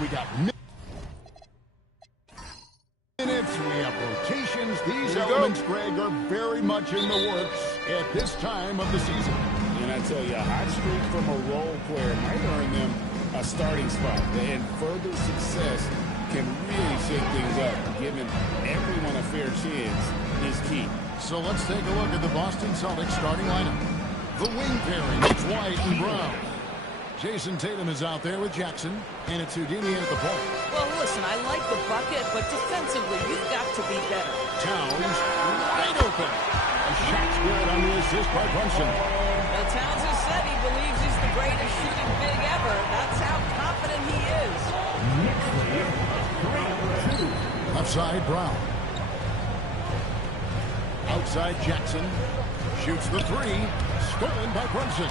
We got minutes, we have rotations. These elements, Greg, are very much in the works at this time of the season. And I tell you, a hot streak from a role player might earn them a starting spot. And further success can really shake things up. Giving everyone a fair chance is key. So let's take a look at the Boston Celtics starting lineup. The wing pairing, it's White and Brown. Jason Tatum is out there with Jackson, and it's Houdini at the point. Well, listen, I like the bucket, but defensively, you've got to be better. Towns wide open. A shot's good on the assist by Brunson. Well, Towns has said he believes he's the greatest shooting big ever. That's how confident he is. Left side, Brown. Outside, Jackson. Shoots the three. Stolen by Brunson.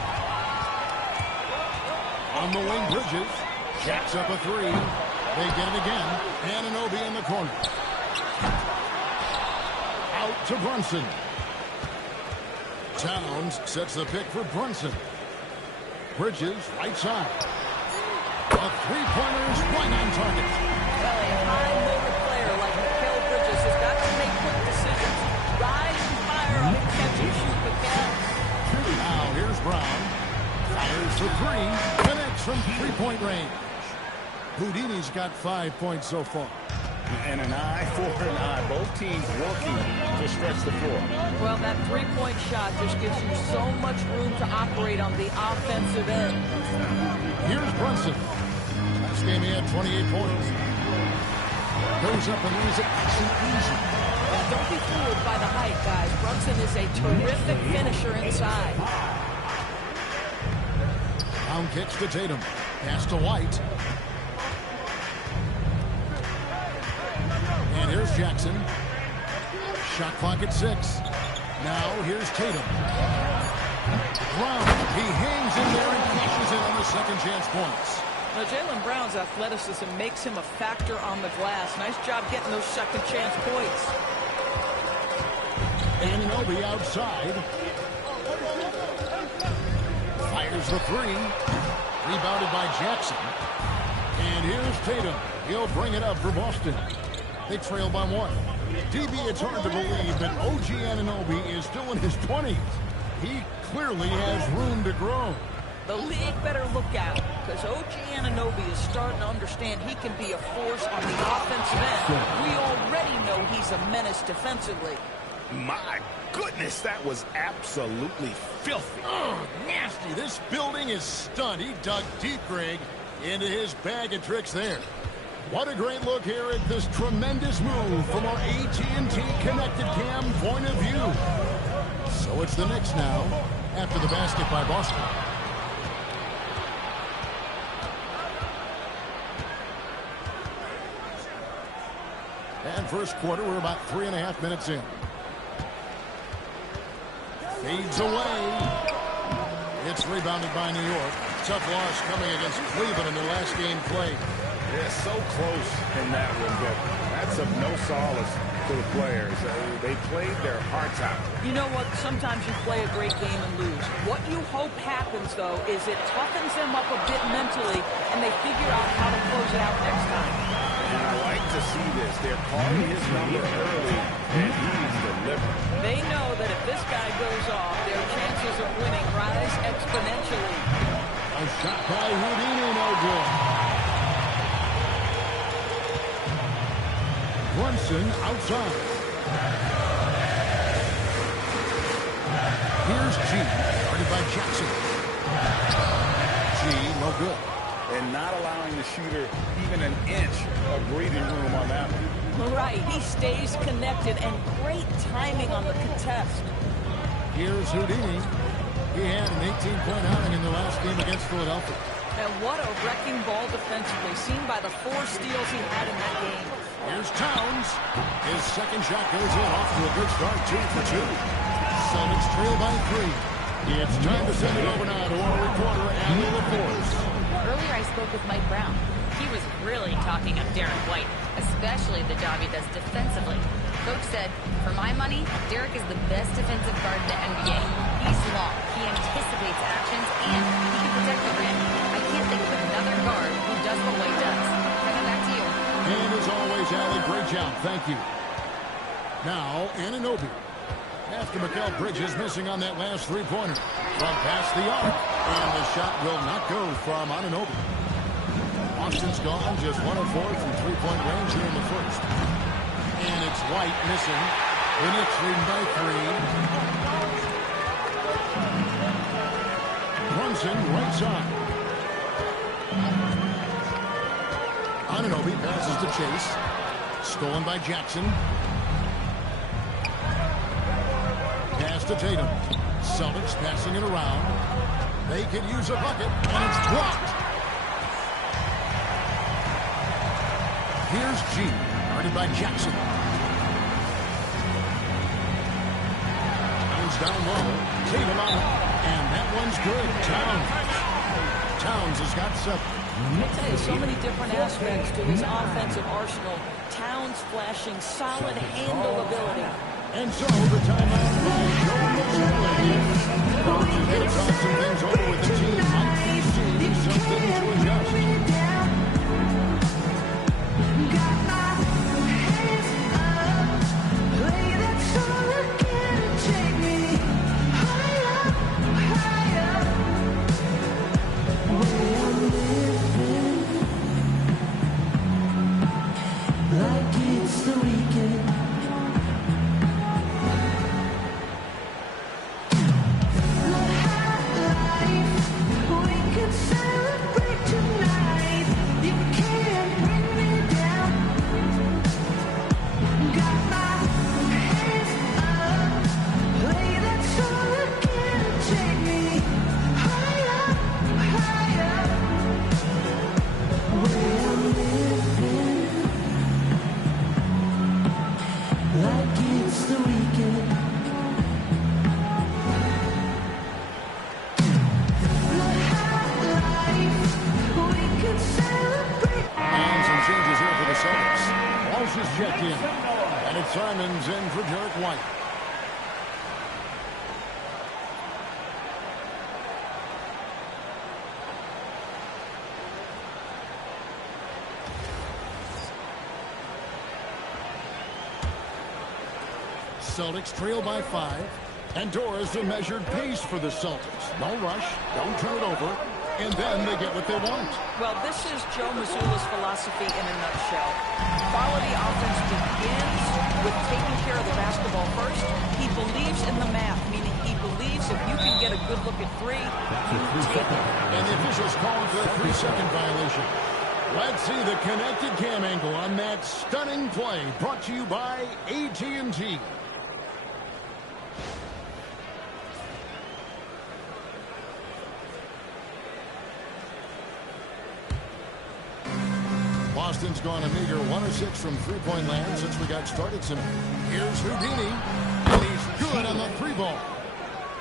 On the wing, Bridges. Jacks up a three. They get it again. Anunoby in the corner. Out to Brunson. Towns sets the pick for Brunson. Bridges, right side. A three-pointer is right on target. Well, a high-motor player like Mikal Bridges has got to make quick decisions. Rise and fire on a catch-and-shoot Mikal. Now here's Brown. Fires for three. Connects from three-point range. Houdini's got 5 points so far. And an eye for an eye. Both teams working to stretch the floor. Well, that three-point shot just gives you so much room to operate on the offensive end. Here's Brunson. Last game he had 28 points. Goes up and lays it nice and easy. Well, don't be fooled by the height, guys. Brunson is a terrific finisher inside. Down kicks to Tatum. Pass to White. And here's Jackson. Shot clock at 6. Now here's Tatum. Brown, he hangs in there and cashes in on the second chance points. Now, Jaylen Brown's athleticism makes him a factor on the glass. Nice job getting those second chance points. Anunoby outside. Fires the three. Rebounded by Jackson. And here's Tatum. He'll bring it up for Boston. They trail by 1. DB, it's hard to believe that OG Anunoby is still in his 20s. He clearly has room to grow. The league better look out, because OG Anunoby is starting to understand he can be a force on the offensive end. We already know he's a menace defensively. My goodness, that was absolutely filthy. Oh, nasty. This building is stunned. He dug deep, Greg, into his bag of tricks there. What a great look here at this tremendous move from our AT&T Connected Cam point of view. So it's the Knicks now after the basket by Boston. And first quarter, we're about 3.5 minutes in. Fades away. It's rebounded by New York. Tough loss coming against Cleveland in their last game played. They're so close in that one, but that's of no solace to the players. They played their hearts out. You know what? Sometimes you play a great game and lose. What you hope happens, though, is it toughens them up a bit mentally, and they figure out how to close it out next time. And I like to see this. They're calling his number early, and he's delivering. They know that if this guy goes off, their chances of winning rise exponentially. A shot by Houdini, no good. Brunson outside. Here's G, guarded by Jackson. G, no good. And not allowing the shooter even an inch of breathing room on that one. Right, he stays connected, and great timing on the contest. Here's Houdini. He had an 18-point outing in the last game against Philadelphia. And what a wrecking ball defensively, seen by the 4 steals he had in that game. Here's Towns. His second shot goes in, off to a good start, 2 for 2. Celtics trail by 3. It's time to send it over now to our reporter, Allie LaForce. Earlier I spoke with Mike Brown. He was really talking up Derek White, especially the job he does defensively. Coach said, for my money, Derek is the best defensive guard in the NBA. He's long, he anticipates actions, and he can protect the rim. I can't think of another guard who does what White does. Sally, great job. Thank you. Now, Anunoby. After Mikal Bridges missing on that last three-pointer. From past the arc. And the shot will not go from Anunoby. Austin's gone just 1 of 4 from three-point range here in the first. And it's White missing. The Knicks leading by 3. Brunson, right side. Anunoby passes to Chase. Stolen by Jackson. Pass to Tatum. Celtics passing it around. They could use a bucket, and it's blocked. Here's G, guarded by Jackson. Towns down low. Tatum on it. And that one's good. Towns has got 7. I tell you, so many different aspects to his offensive arsenal. Towns flashing solid handle ability. And so the timeout by Joe Mazzulla. Coach is going to talk some things over with the team. Might see something to adjust. Checked in. And it's Simons in for Derek White. Celtics trail by 5. And Doris a measured pace for the Celtics. Don't rush. Don't turn it over. And then they get what they want. Well, this is Joe Mazzulla's philosophy in a nutshell. Quality offense begins with taking care of the basketball first. He believes in the math, meaning he believes if you can get a good look at 3, you take it. And the officials calling for a 3-second violation. Let's see the connected cam angle on that stunning play brought to you by AT&T. Boston's gone a meager 1 of 6 from three-point land since we got started tonight. Here's Houdini, and he's good on the 3-ball.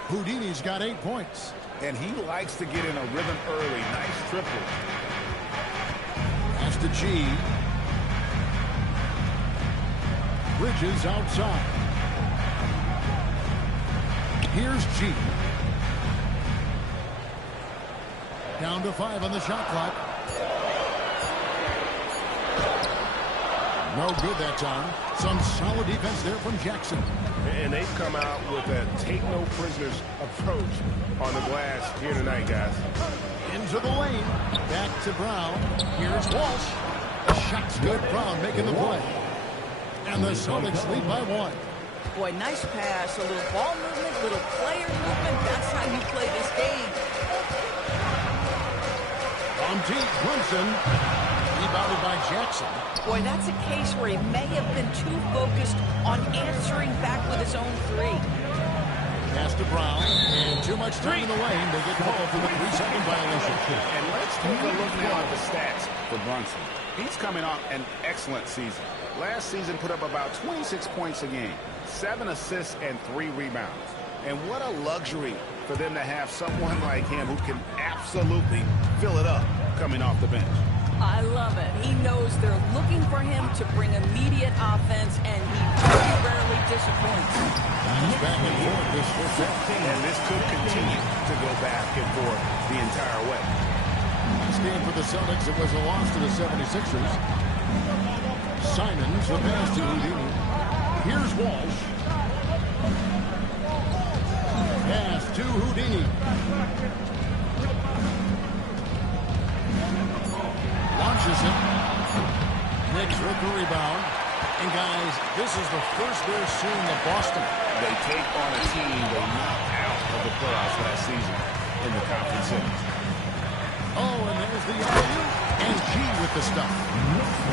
Houdini's got 8 points. And he likes to get in a rhythm early. Nice triple. Pass to G. Bridges outside. Here's G. Down to 5 on the shot clock. No good that time. Some solid defense there from Jackson. And they've come out with a take-no-prisoners approach on the glass here tonight, guys. Into the lane. Back to Brown. Here's Walsh. The shot's good. Brown making the play. And the Celtics lead by 1. Boy, nice pass. A little ball movement, little player movement. That's how you play this game. On deep, Brunson. Rebounded by Jackson. Boy, that's a case where he may have been too focused on answering back with his own 3. Pass to Brown. And too much time in the lane. They get called for the 3-second violation. And let's take a look now at the stats for Brunson. He's coming off an excellent season. Last season put up about 26 points a game, 7 assists and 3 rebounds. And what a luxury for them to have someone like him who can absolutely fill it up coming off the bench. I love it. He knows they're looking for him to bring immediate offense, and he very rarely disappoints. He's back and forth this first half. And this could continue to go back and forth the entire way. Last game for the Celtics, it was a loss to the 76ers. Simons, the pass to Houdini. Here's Walsh. Pass to Houdini. Launches it. Knicks with the rebound. And guys, this is the first they're seeing of Boston. They take on a team they knocked out of the playoffs last season in the conference semis. Oh, and there's the alley-oop. And G with the stuff.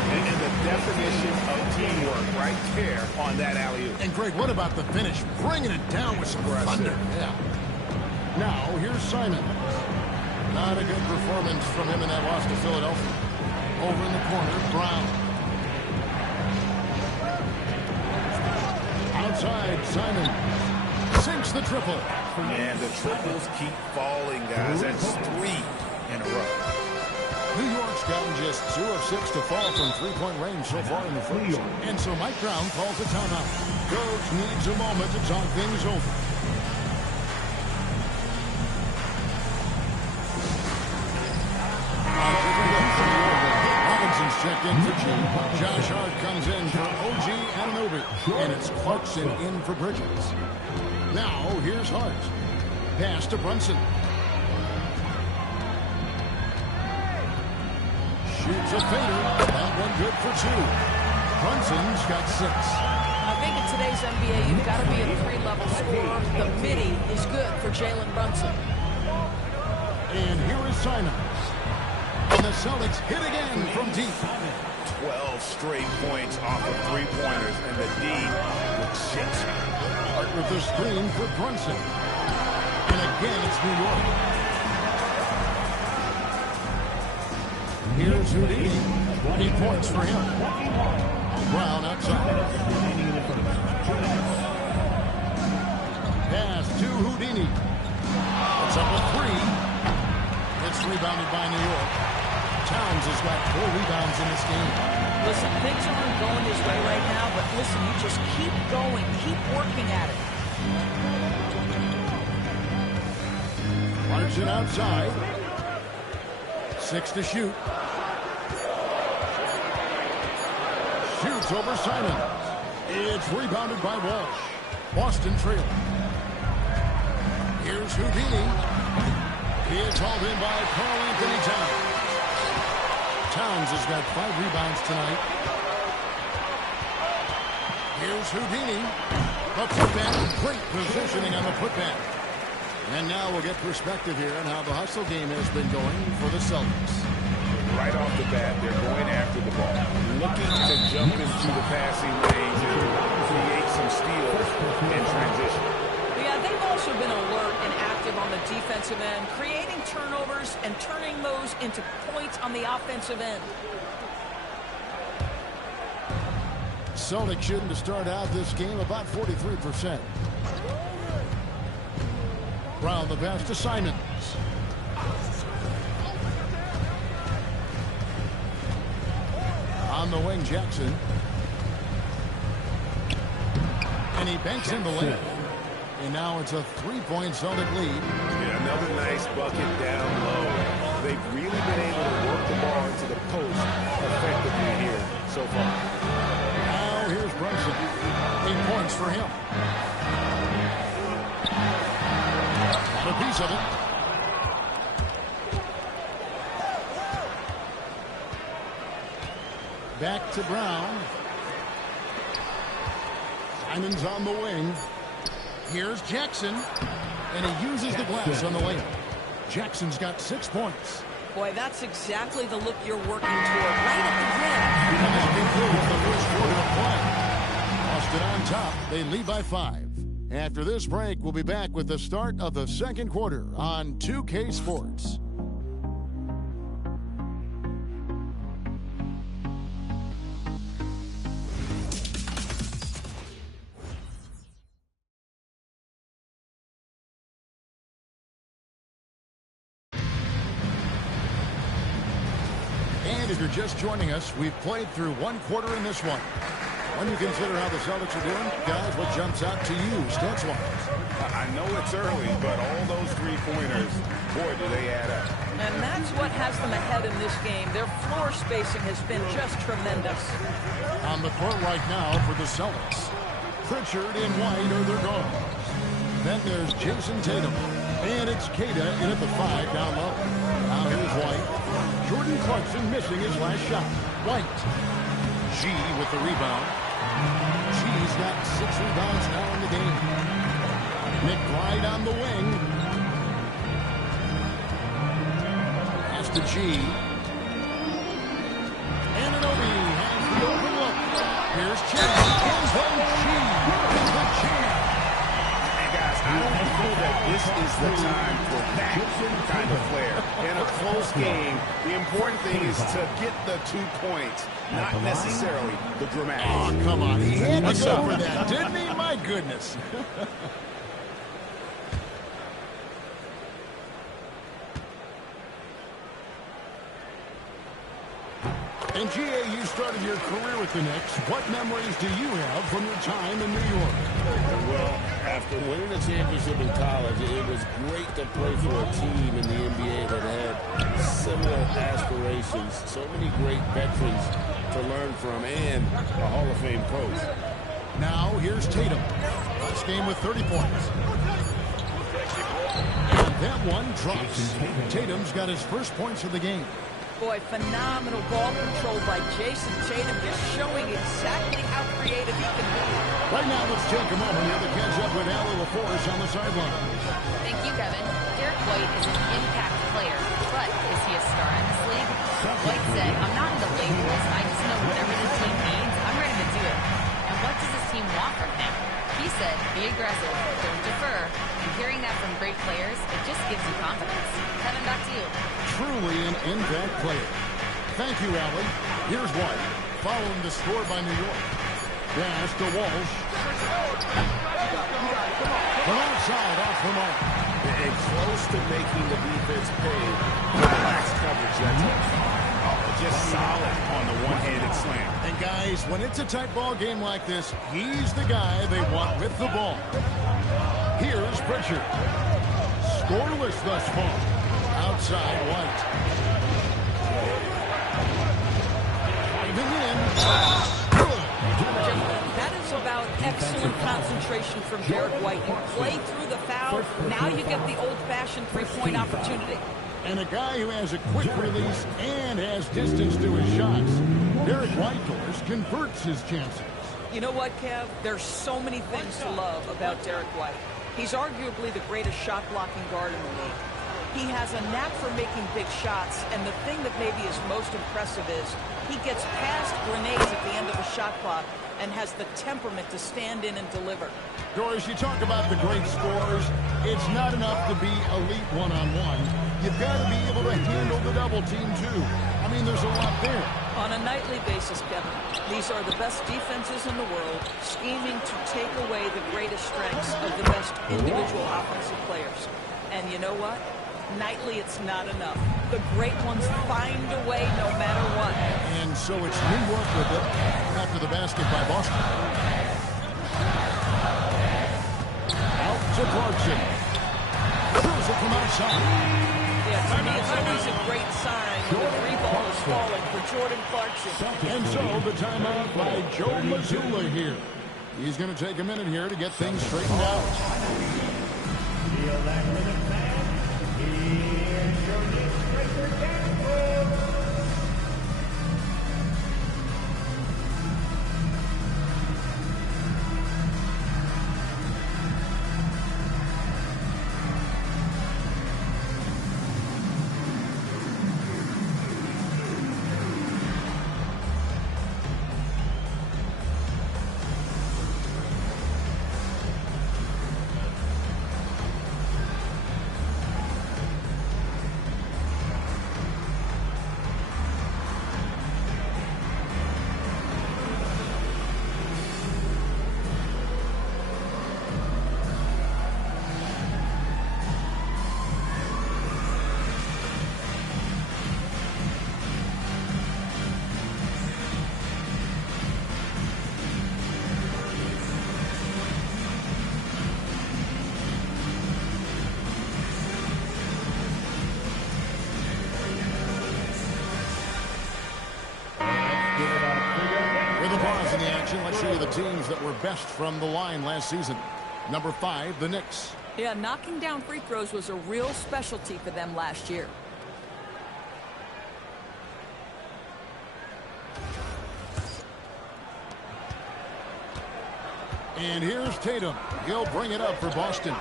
And the definition of teamwork right there on that alley-oop. And Greg, what about the finish? Bringing it down with some thunder. Yeah. Now, here's Simon. Not a good performance from him in that loss to Philadelphia. Over in the corner, Brown. Outside, Simon sinks the triple. And the triples keep falling, guys. That's 3 in a row. New York's gotten just 2 of 6 to fall from three-point range so far in the first. And so Mike Brown calls a timeout. Coach needs a moment to talk things over. Robinson's checked in for G. Josh Hart comes in for OG Anunoby. And it's Clarkson in for Bridges. Now, here's Hart. Pass to Brunson. Shoots a fader. That one good for 2. Brunson's got 6. I think in today's NBA, you've got to be a 3-level scorer. The midi is good for Jalen Brunson. And here is Simons. And the Celtics hit again from deep. 12 straight points off of 3-pointers, and the D with 6. Hart with the screen for Brunson. And again, it's New York. Here's Houdini. 20 points for him. Brown outside. Pass to Houdini. It's up a 3. It's rebounded by New York. Towns has got 4 rebounds in this game. Listen, things aren't going his way right now, but listen, you just keep going. Keep working at it. Clarkson outside. 6 to shoot. Shoots over Simons. It's rebounded by Walsh. Boston trailing. Here's Houdini. He is hauled in by Karl Anthony Towns. Towns has got 5 rebounds tonight. Here's Houdini. The putback. Great positioning on the putback. And now we'll get perspective here on how the hustle game has been going for the Celtics. Right off the bat, they're going after the ball, looking to jump into the passing lanes and create some steals in transition. Yeah, they've also been alert and active on the defensive end, creating turnovers and turning those into points on the offensive end. Celtics shooting to start out this game about 43%. Brown the pass to Simons. On the wing, Jackson. And he banks in the lane. And now it's a 3-point Celtic lead. Yeah, another nice bucket down low. They've really been able to work the ball into the post effectively here so far. Now here's Brunson. 8 points for him. Got a piece of it. Back to Brown. Simons on the wing. Here's Jackson. And he uses the glass on the layup. Jackson's got 6 points. Boy, that's exactly the look you're working toward. Right at And that concludes the first quarter of play. Boston on top. They lead by 5. After this break, we'll be back with the start of the second quarter on 2K Sports. And if you're just joining us, we've played through 1 quarter in this one. When you consider how the Celtics are doing, guys, what jumps out to you, stats-wise? I know it's early, but all those 3-pointers, boy, do they add up. And that's what has them ahead in this game. Their floor spacing has been just tremendous. On the court right now for the Celtics, Pritchard and White are their guards. Then there's Jason Tatum. And it's Queta in at the 5 down low. Now here's White. Jordan Clarkson missing his last shot. White. G with the rebound. G's got 6 rebounds now in the game. McBride on the wing. Pass to G. Anunoby has the open look. Here's Chad. And then G is the champ. I don't feel that this is the time for that kind of flair. In a close game, the important thing is to get the 2 points, not necessarily the dramatic. Oh, come on. He had to go for that, didn't he? My goodness. And G.A., you started your career with the Knicks. What memories do you have from your time in New York? Well, after winning a championship in college, it was great to play for a team in the NBA that had similar aspirations. So many great veterans to learn from and a Hall of Fame coach. Now, here's Tatum. Last game with 30 points. And that one drops. Tatum's got his first points of the game. Boy, phenomenal ball control by Jason Tatum, just showing exactly how creative he can be. Right now, let's take a moment here to catch up with Allie LaForce on the sideline. Thank you, Kevin. Derek White is an impact player, but is he a star in this league? White said, I'm not into labels. I just know whatever the team needs, I'm ready to do it. And what does this team want from him? He said, be aggressive, don't defer. And hearing that from great players, it just gives you confidence. Kevin, back to you. Truly an impact player. Thank you, Allie. Here's White, following the score by New York. Pass to Walsh. From outside, off the mark. And close to making the defense pay. Lacks coverage that time. Just solid on the one-handed slam. And guys, when it's a tight ball game like this, he's the guy they want with the ball. Here's Pritchard. Scoreless thus far. Outside, White. Driving in. That is about excellent concentration from Derek White. You play through the foul, now you get the old-fashioned three-point opportunity. And a guy who has a quick release and has distance to his shots. Derek White, of course, converts his chances. You know what, Kev? There's so many things to love about Derek White. He's arguably the greatest shot-blocking guard in the league. He has a knack for making big shots, and the thing that maybe is most impressive is he gets past grenades at the end of the shot clock and has the temperament to stand in and deliver. Doris, you talk about the great scorers. It's not enough to be elite one-on-one. You've got to be able to handle the double team, too. I mean, there's a lot there. On a nightly basis, Kevin, these are the best defenses in the world, scheming to take away the greatest strengths of the best individual offensive players. And you know what? Nightly, it's not enough. The great ones find a way no matter what. And so it's New York with it after the basket by Boston. Out to Clarkson. Throws it from outside. Yeah, to me, it's always a great sign when the three ball is falling for Jordan Clarkson. And so the timeout by Joe Mazzulla here. He's going to take a minute here to get things straightened out. Feel that rhythm, man. Here's your Knicks breaker, Derek White. With a pause in the action, let's show you the teams that were best from the line last season. Number 5, the Knicks. Yeah, knocking down free throws was a real specialty for them last year. And here's Tatum. He'll bring it up for Boston.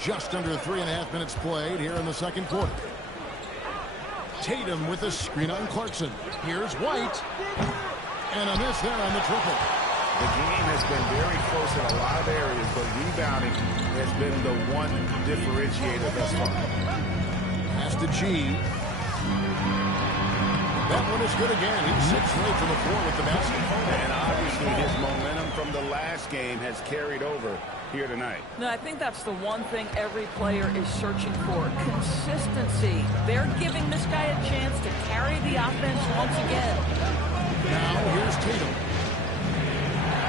Just under 3.5 minutes played here in the second quarter. Tatum with a screen on Clarkson. Here's White. And a miss there on the triple. The game has been very close in a lot of areas, but rebounding has been the one differentiator thus far. Pass to G. That one is good again. He's 6 away from the floor with the basket. And obviously his momentum from the last game has carried over here tonight. No, I think that's the one thing every player is searching for. Consistency. They're giving this guy a chance to carry the offense once again. Now here's Tatum.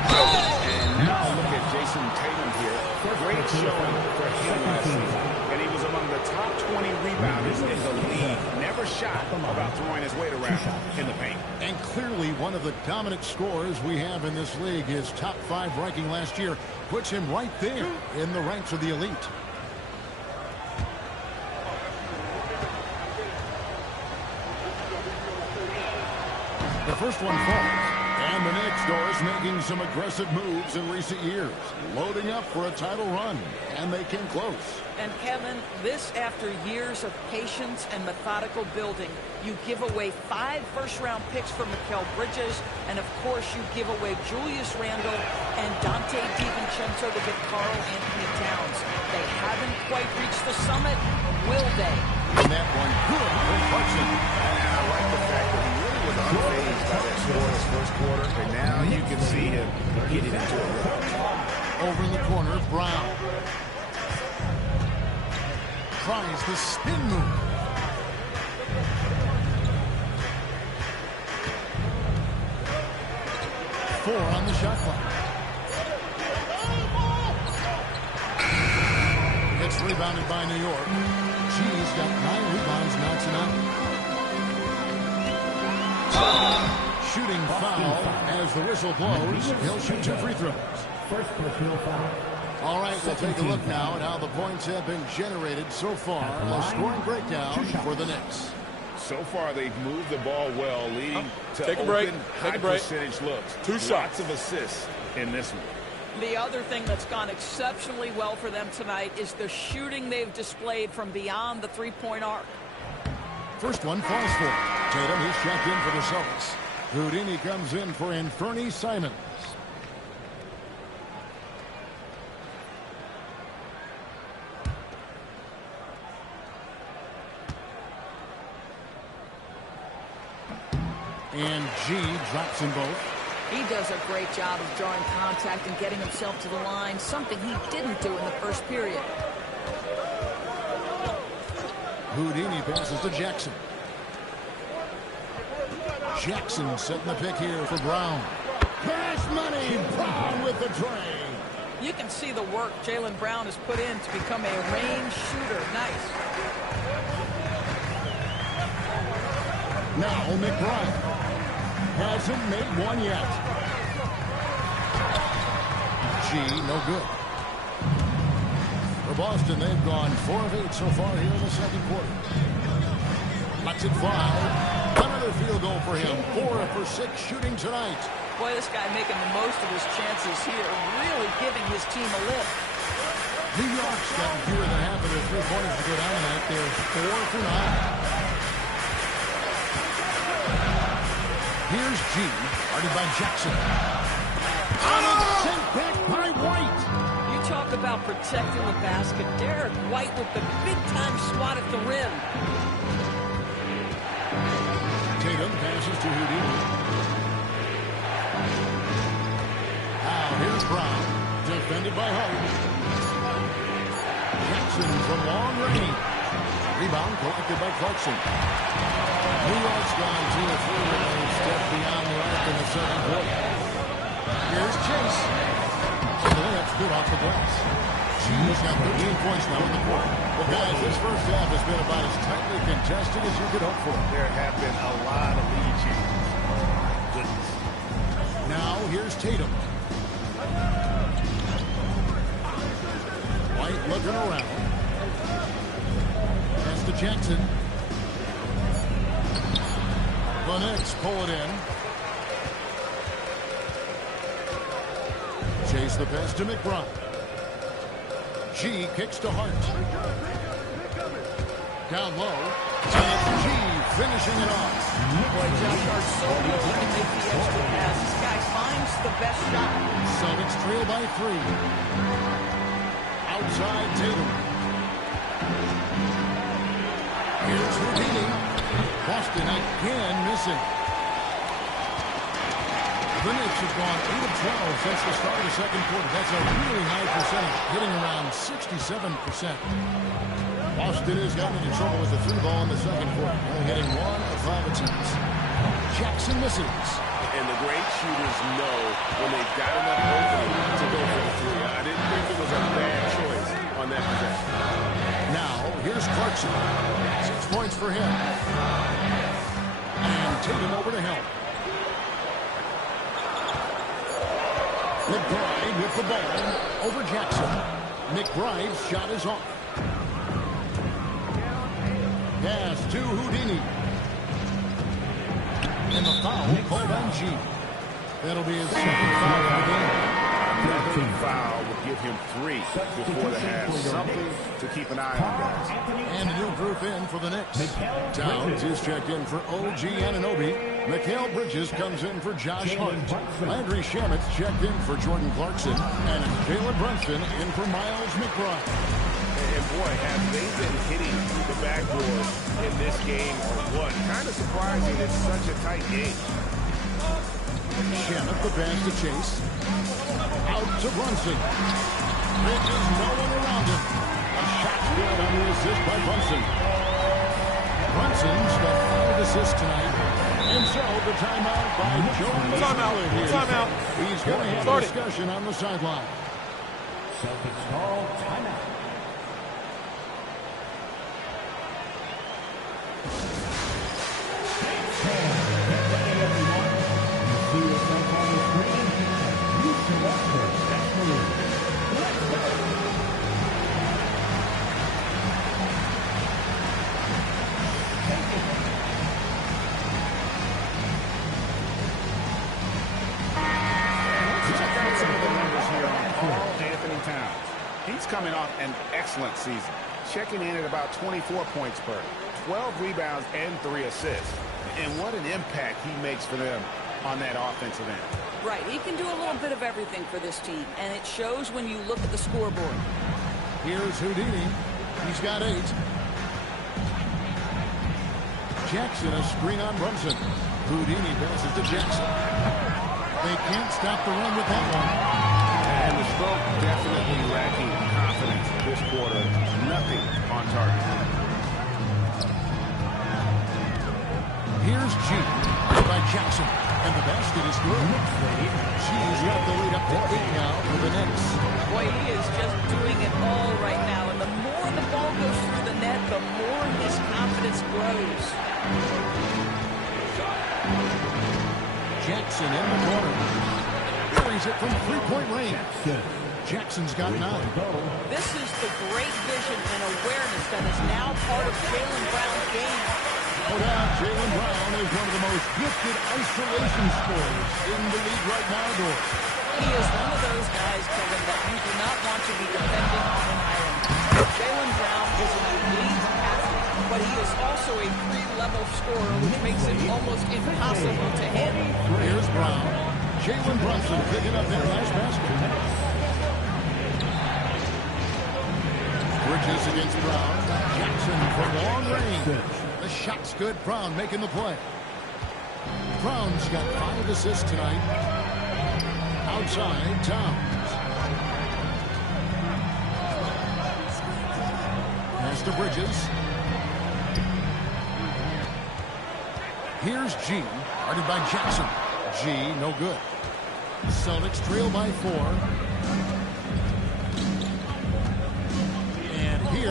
And now look at Jason Tatum here. Great showing for him last season. And he was among the top 20 rebounders in the league. Never shy about throwing his weight around in the paint. And clearly one of the dominant scorers we have in this league. His top 5 ranking last year puts him right there in the ranks of the elite. The first one falls. And the Knicks, Doris, making some aggressive moves in recent years. Loading up for a title run. And they came close. And Kevin, this after years of patience and methodical building. You give away 5 first-round picks for Mikal Bridges, and of course you give away Julius Randle and Dante DiVincenzo to get Karl Anthony Towns. They haven't quite reached the summit, will they? And that one good for Clarkson. And I like the fact that he really was unfazed by that scoreless first quarter, and now you can see him getting into a rhythm. Over in the corner, Brown. Tries the spin move. Four on the shot clock. It's rebounded by New York. G's got 9 rebounds now tonight. Shooting foul as the whistle blows. He'll shoot 2 free throws. First personal foul. All right, we'll take a look now at how the points have been generated so far. The scoring breakdown for the Knicks. So far, they've moved the ball well, leading to Take a break. open, Take a break. high-percentage looks. 2 shots. Lots of assists in this one. The other thing that's gone exceptionally well for them tonight is the shooting they've displayed from beyond the three-point arc. First one falls for Tatum. He's checked in for the Celtics. Houdini comes in for Anfernee Simons. And G drops in both. He does a great job of drawing contact and getting himself to the line, something he didn't do in the first period. Houdini passes to Jackson. Jackson setting the pick here for Brown. Cash money. Brown with the drain. You can see the work Jaylen Brown has put in to become a range shooter. Nice. Now McBride. Hasn't made one yet. G, no good. For Boston, they've gone 4 of 8 so far here in the second quarter. Lets it fly. Another field goal for him. 4 for 6 shooting tonight. Boy, this guy making the most of his chances here, really giving his team a lift. New York's got fewer than half of their 3-pointers to go down tonight. They're 4 for 9. Here's G, guarded by Jackson. Sent back by White. You talk about protecting the basket. Derek White with the big-time swat at the rim. Tatum passes to Houdini. Now here's Brown, defended by Hart. Jackson from long range. Rebound collected by Clarkson. New York's gone 2 or 3 with a step beyond the arc in the second quarter. Here's Chase. And the layup's good off the glass. G's got 13 points now in the quarter. Well, guys, this first half has been about as tightly contested as you could hope for. There have been a lot of lead changes. Goodness. Now, here's Tatum. White looking around. Pass to Jackson. The Knicks pull it in. Chase the pass to McBride. G kicks to Hart. Down low. And G finishing it off. Boy, Josh Hart so willing to make the extra pass. This guy finds the best shot. Celtics trail by 3. Outside Tatum. Here's Houdini. Boston again missing. The Knicks have gone 8 of 12 since the start of the second quarter. That's a really high percentage, hitting around 67%. Boston has gotten into trouble with the 3 ball in the second quarter, only hitting 1 of 5 attempts. Jackson misses. And the great shooters know when they've got enough opening to go for the 3. I didn't think it was a bad choice on that possession. Now, here's Clarkson. 6 points for him. And Tatum over to help. McBride with the ball over Jackson. McBride's shot is off. Pass to Houdini. And the foul called on G. That'll be his second foul of the game. That third foul would give him 3 before the half. Something to keep an eye on, guys. And a new group in for the Knicks. Towns is checked in for OG Anunoby. Mikal Bridges comes in for Josh Hart. Landry Shamet's checked in for Jordan Clarkson. And Jalen Brunson in for Miles McBride. And boy, have they been hitting the backboard in this game or what? Kind of surprising it's such a tight game. Shamet the pass to Chase. Out to Brunson. Bridges, no one around him. A shot good on the assist by Brunson. Brunson's got 5 assists tonight. And so the timeout by Joe. Timeout. He's going to have a discussion on the sideline. Celtics call timeout. He's coming off an excellent season, checking in at about 24 points per, 12 rebounds and 3 assists. And what an impact he makes for them on that offensive end. Right, he can do a little bit of everything for this team, and it shows when you look at the scoreboard. Here's Houdini. He's got 8. Jackson, a screen on Brunson. Houdini passes to Jackson. They can't stop the run with that one. And the Stroke definitely lacking confidence this quarter. Nothing on target. Here's G by Jackson. And the basket is good. G's got the lead up to 8 now for the Knicks. Boy, he is just doing it all right now. And the more the ball goes through the net, the more his confidence grows. Jackson in the corner. Carries it from 3-point range. Jackson's got 9. This is the great vision and awareness that is now part of Jaylen Brown's game. No doubt, Jaylen Brown is one of the most gifted isolation scorers in the league right now, Dor. He is one of those guys, Kevin, that you do not want to be defending on an island. Jaylen Brown is an elite athlete, but he is also a three-level scorer, which makes it almost impossible to handle. Here's Brown. Jalen Brunson picking up their last basket. Bridges against Brown. Jackson from long range. The shot's good. Brown making the play. Brown's got 5 assists tonight. Outside, Towns. Pass to Bridges. Here's G, guarded by Jackson. G, no good. Celtics trail by 4.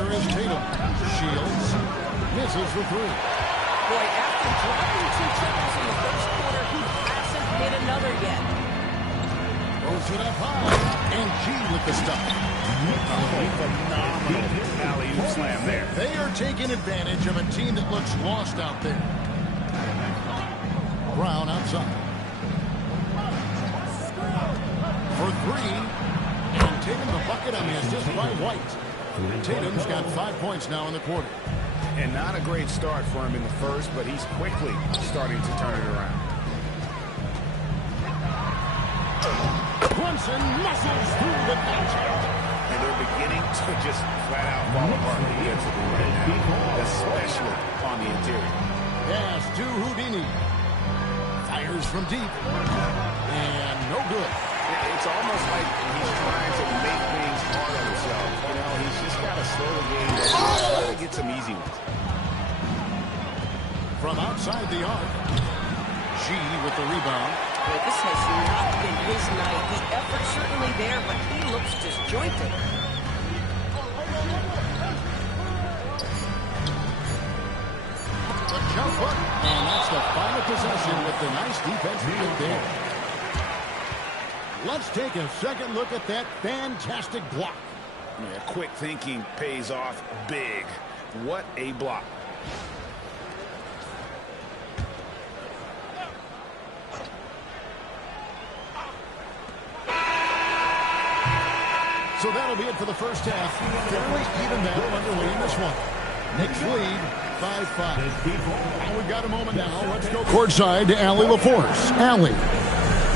Here is Tatum. Shields. Misses for three. Boy, after dropping 2 triples in the first quarter, he hasn't hit another yet. Throws it up high. And G with the stop. Phenomenal alley-oop slam there. They are taking advantage of a team that looks lost out there. Brown outside. For three. And Tatum the bucket on the assist by White. Tatum's got 5 points now in the quarter. And not a great start for him in the first, but he's quickly starting to turn it around. Brunson muscles through the contact. And they're beginning to just flat out fall apart defensively right now, especially on the interior. Pass to Houdini. Fires from deep. And no good. It's almost like he's trying to make things hard on himself. You know, he's just got to slow the game down, try to get some easy ones. From outside the arc. G with the rebound. Well, this has not been his night. The effort's certainly there, but he looks disjointed. The jump hook. And that's the final possession with the nice defense right there. Let's take a second look at that fantastic block. Yeah, quick thinking pays off big. What a block. So that'll be it for the first half. Fairly even battle underway in this one. Knicks lead 5-5. And we've got a moment now. Let's go courtside to Allie LaForce. Allie.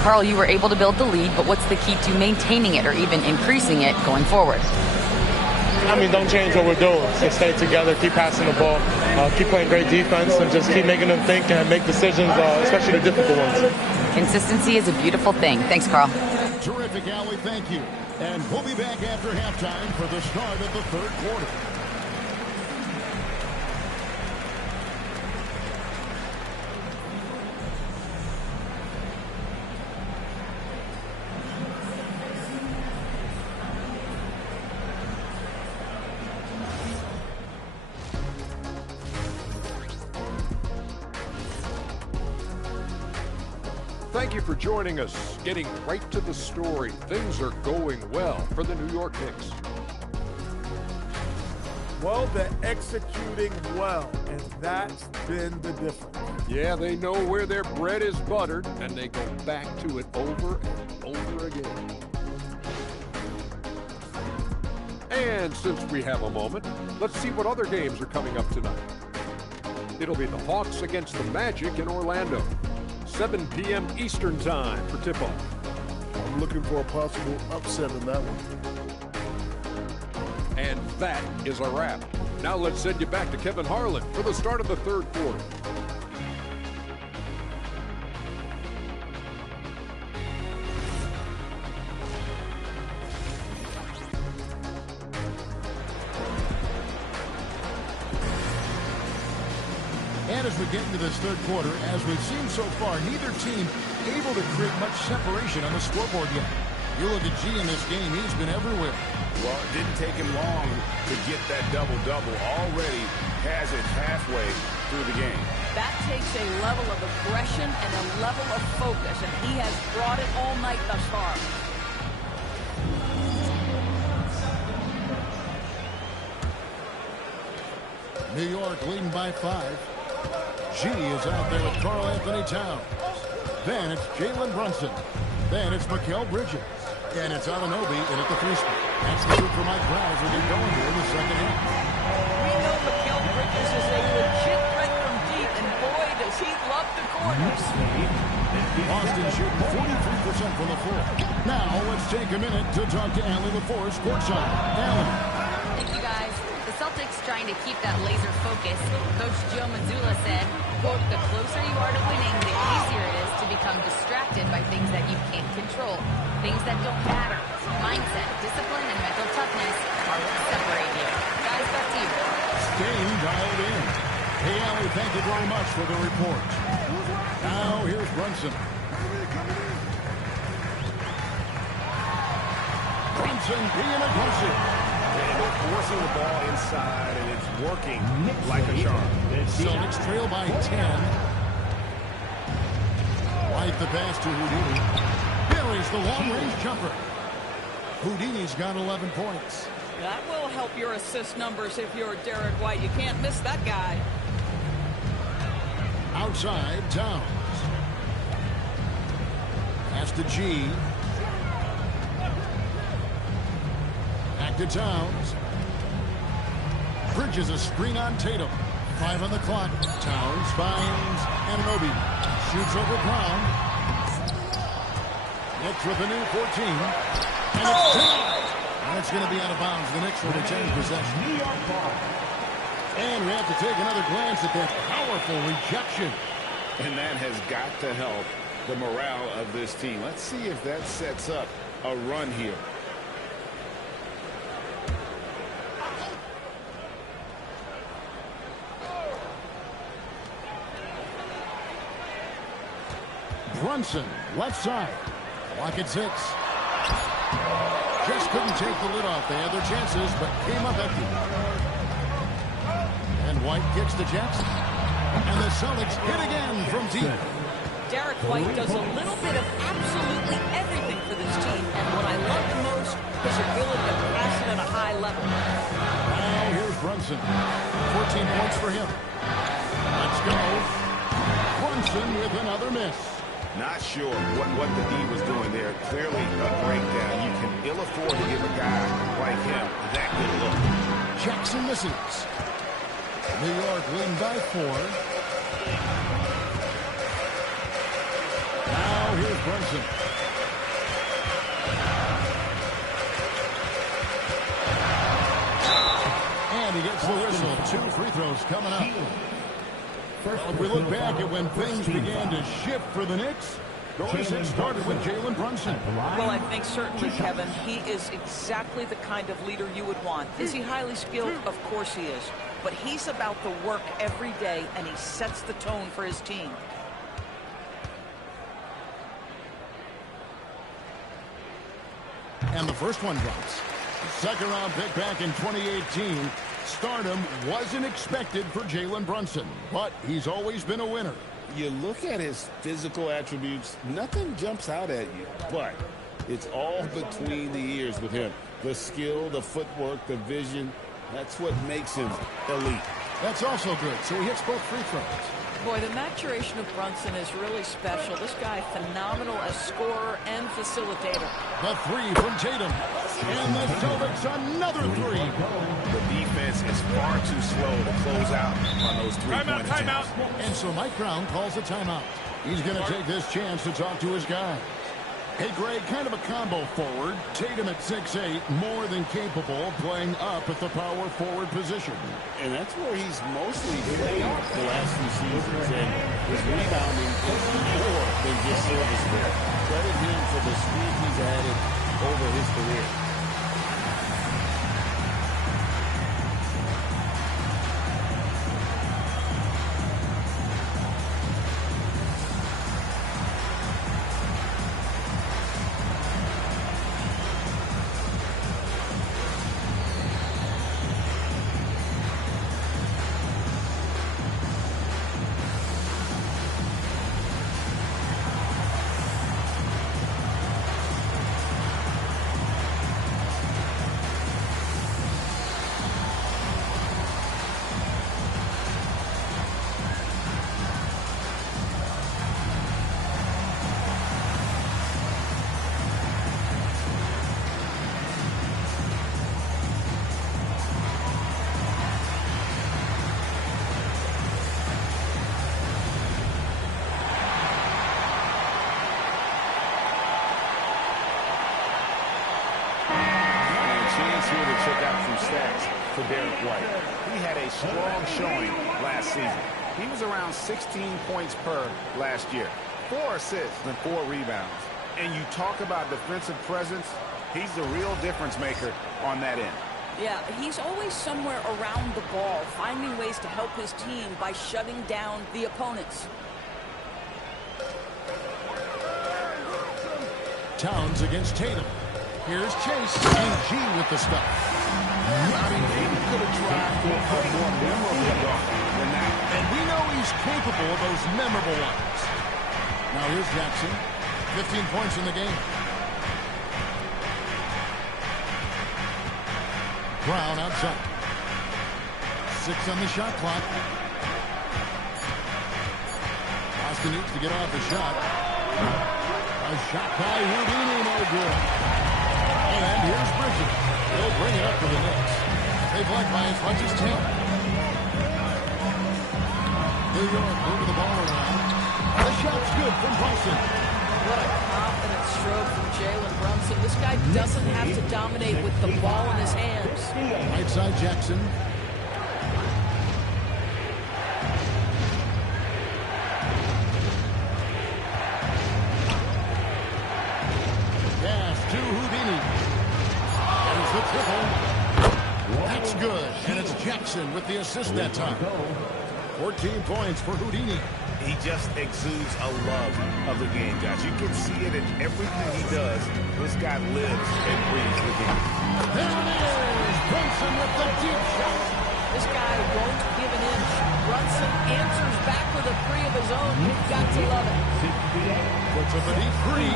Carl, you were able to build the lead, but what's the key to maintaining it or even increasing it going forward? I mean, don't change what we're doing. Just stay together, keep passing the ball, keep playing great defense, and just keep making them think and make decisions, especially the difficult ones. Consistency is a beautiful thing. Thanks, Carl. Terrific, Allie. Thank you. And we'll be back after halftime for the start of the third quarter. Thank you for joining us. Getting right to the story. Things are going well for the New York Knicks. Well, they're executing well, and that's been the difference. Yeah, they know where their bread is buttered, and they go back to it over and over again. And since we have a moment, let's see what other games are coming up tonight. It'll be the Hawks against the Magic in Orlando. 7 p.m. Eastern Time for tip-off. I'm looking for a possible upset in that one. And that is a wrap. Now let's send you back to Kevin Harlan for the start of the third quarter. And as we get into this third quarter, as we've seen so far, neither team able to create much separation on the scoreboard yet. You look at G in this game, he's been everywhere. Well, it didn't take him long to get that double-double. Already has it halfway through the game. That takes a level of aggression and a level of focus, and he has brought it all night thus far. New York leading by 5. G is out there with Karl Anthony Towns. Then it's Jalen Brunson. Then it's Mikal Bridges. And it's Anunoby in at the three spot. That's the group for Mike Brown as we get going here in the second half. We know Mikal Bridges is a legit threat from deep, and boy, does he love the corners. Boston shooting 43% from the floor. Now let's take a minute to talk to Allie LaForce courtside. Allie. Thank you, guys. The Celtics trying to keep that laser focus. Coach Joe Mazzulla said, quote, the closer you are to winning, the easier it is to become distracted by things that you can't control, things that don't matter. Mindset, discipline, and mental toughness are what separate you. Guys, back to you. Staying dialed in. Hey, Allie, thank you very much for the report. Now, here's Brunson. Brunson being aggressive. And They're forcing the ball inside, and it's working like a charm. Celtics trail by 10. White the pass to Houdini. Buries the long-range jumper. Houdini's got 11 points. That will help your assist numbers if you're Derek White. You can't miss that guy. Outside, Towns. Pass to G. Back to Towns. Bridges a screen on Tatum. 5 on the clock. Towns finds Anunoby. Shoots over Brown. Knicks with a new 14. And it's denied. That's going to be out of bounds. The Knicks will retain possession. And we have to take another glance at that powerful rejection. And that has got to help the morale of this team. Let's see if that sets up a run here. Brunson, left side. Clock at 6. Just couldn't take the lid off. They had their chances, but came up empty. And White kicks to Jackson. And the Celtics hit again from deep. Derek White does a little bit of absolutely everything for this team. And what I love the most is his ability to pass it at a high level. Now here's Brunson. 14 points for him. Let's go. Brunson with another miss. Not sure what the D was doing there. Clearly a breakdown. You can ill afford to give a guy like him that good look. Jackson misses. New York leading by 4. Now here's Brunson. And he gets the whistle. 2 free throws coming up. Well, if we look back at when things began to shift for the Knicks, it started with Jalen Brunson. Well, I think certainly, Kevin, he is exactly the kind of leader you would want. Is he highly skilled? Of course he is. But he's about the work every day, and he sets the tone for his team. And the first one drops. Second round pick back in 2018. Stardom wasn't expected for Jalen Brunson, but he's always been a winner. You look at his physical attributes, nothing jumps out at you, but it's all between the ears with him. The skill, the footwork, the vision, that's what makes him elite. That's also good, so he hits both free throws. Boy, the maturation of Brunson is really special. This guy, phenomenal as scorer and facilitator. The 3 from Tatum. And the Celtics another 3. The defense is far too slow to close out on those 3-point attempts. And so Mike Brown calls a timeout. He's going to take this chance to talk to his guy. Hey, Greg, kind of a combo forward. Tatum at 6'8", more than capable, playing up at the power forward position. And that's where he's mostly played the last few seasons. And his rebounding is more than just serviceable. Credit him for the speed he's added over his career. For Derek White. He had a strong showing last season. He was around 16 points per last year. 4 assists and 4 rebounds. And you talk about defensive presence, he's the real difference maker on that end. Yeah, he's always somewhere around the ball, finding ways to help his team by shutting down the opponents. Towns against Tatum. Here's Chase and G with the stuff. I mean, they could have tried for a more memorable dunk than that. And we know he's capable of those memorable ones. Now here's Jackson. 15 points in the game. Brown outside. 6 on the shot clock. Boston needs to get off the shot. A shot by Houdini, no good. And here's Bridges. He'll bring it up for the Knicks. They've led by as much as 10. New York moving the ball around. The shot's good from Brunson. What a confident stroke from Jalen Brunson. This guy doesn't have to dominate with the ball in his hands. Right side Jackson. Pass to Houdini. There's the triple. That's good. And it's Jackson with the assist that time. 14 points for Houdini. He just exudes a love of the game, guys. You can see it in everything he does. This guy lives and breathes the game. There it is. Brunson with the deep shot. This guy won't give an inch. Brunson answers back with a three of his own. You've got to love it. Puts up a deep three.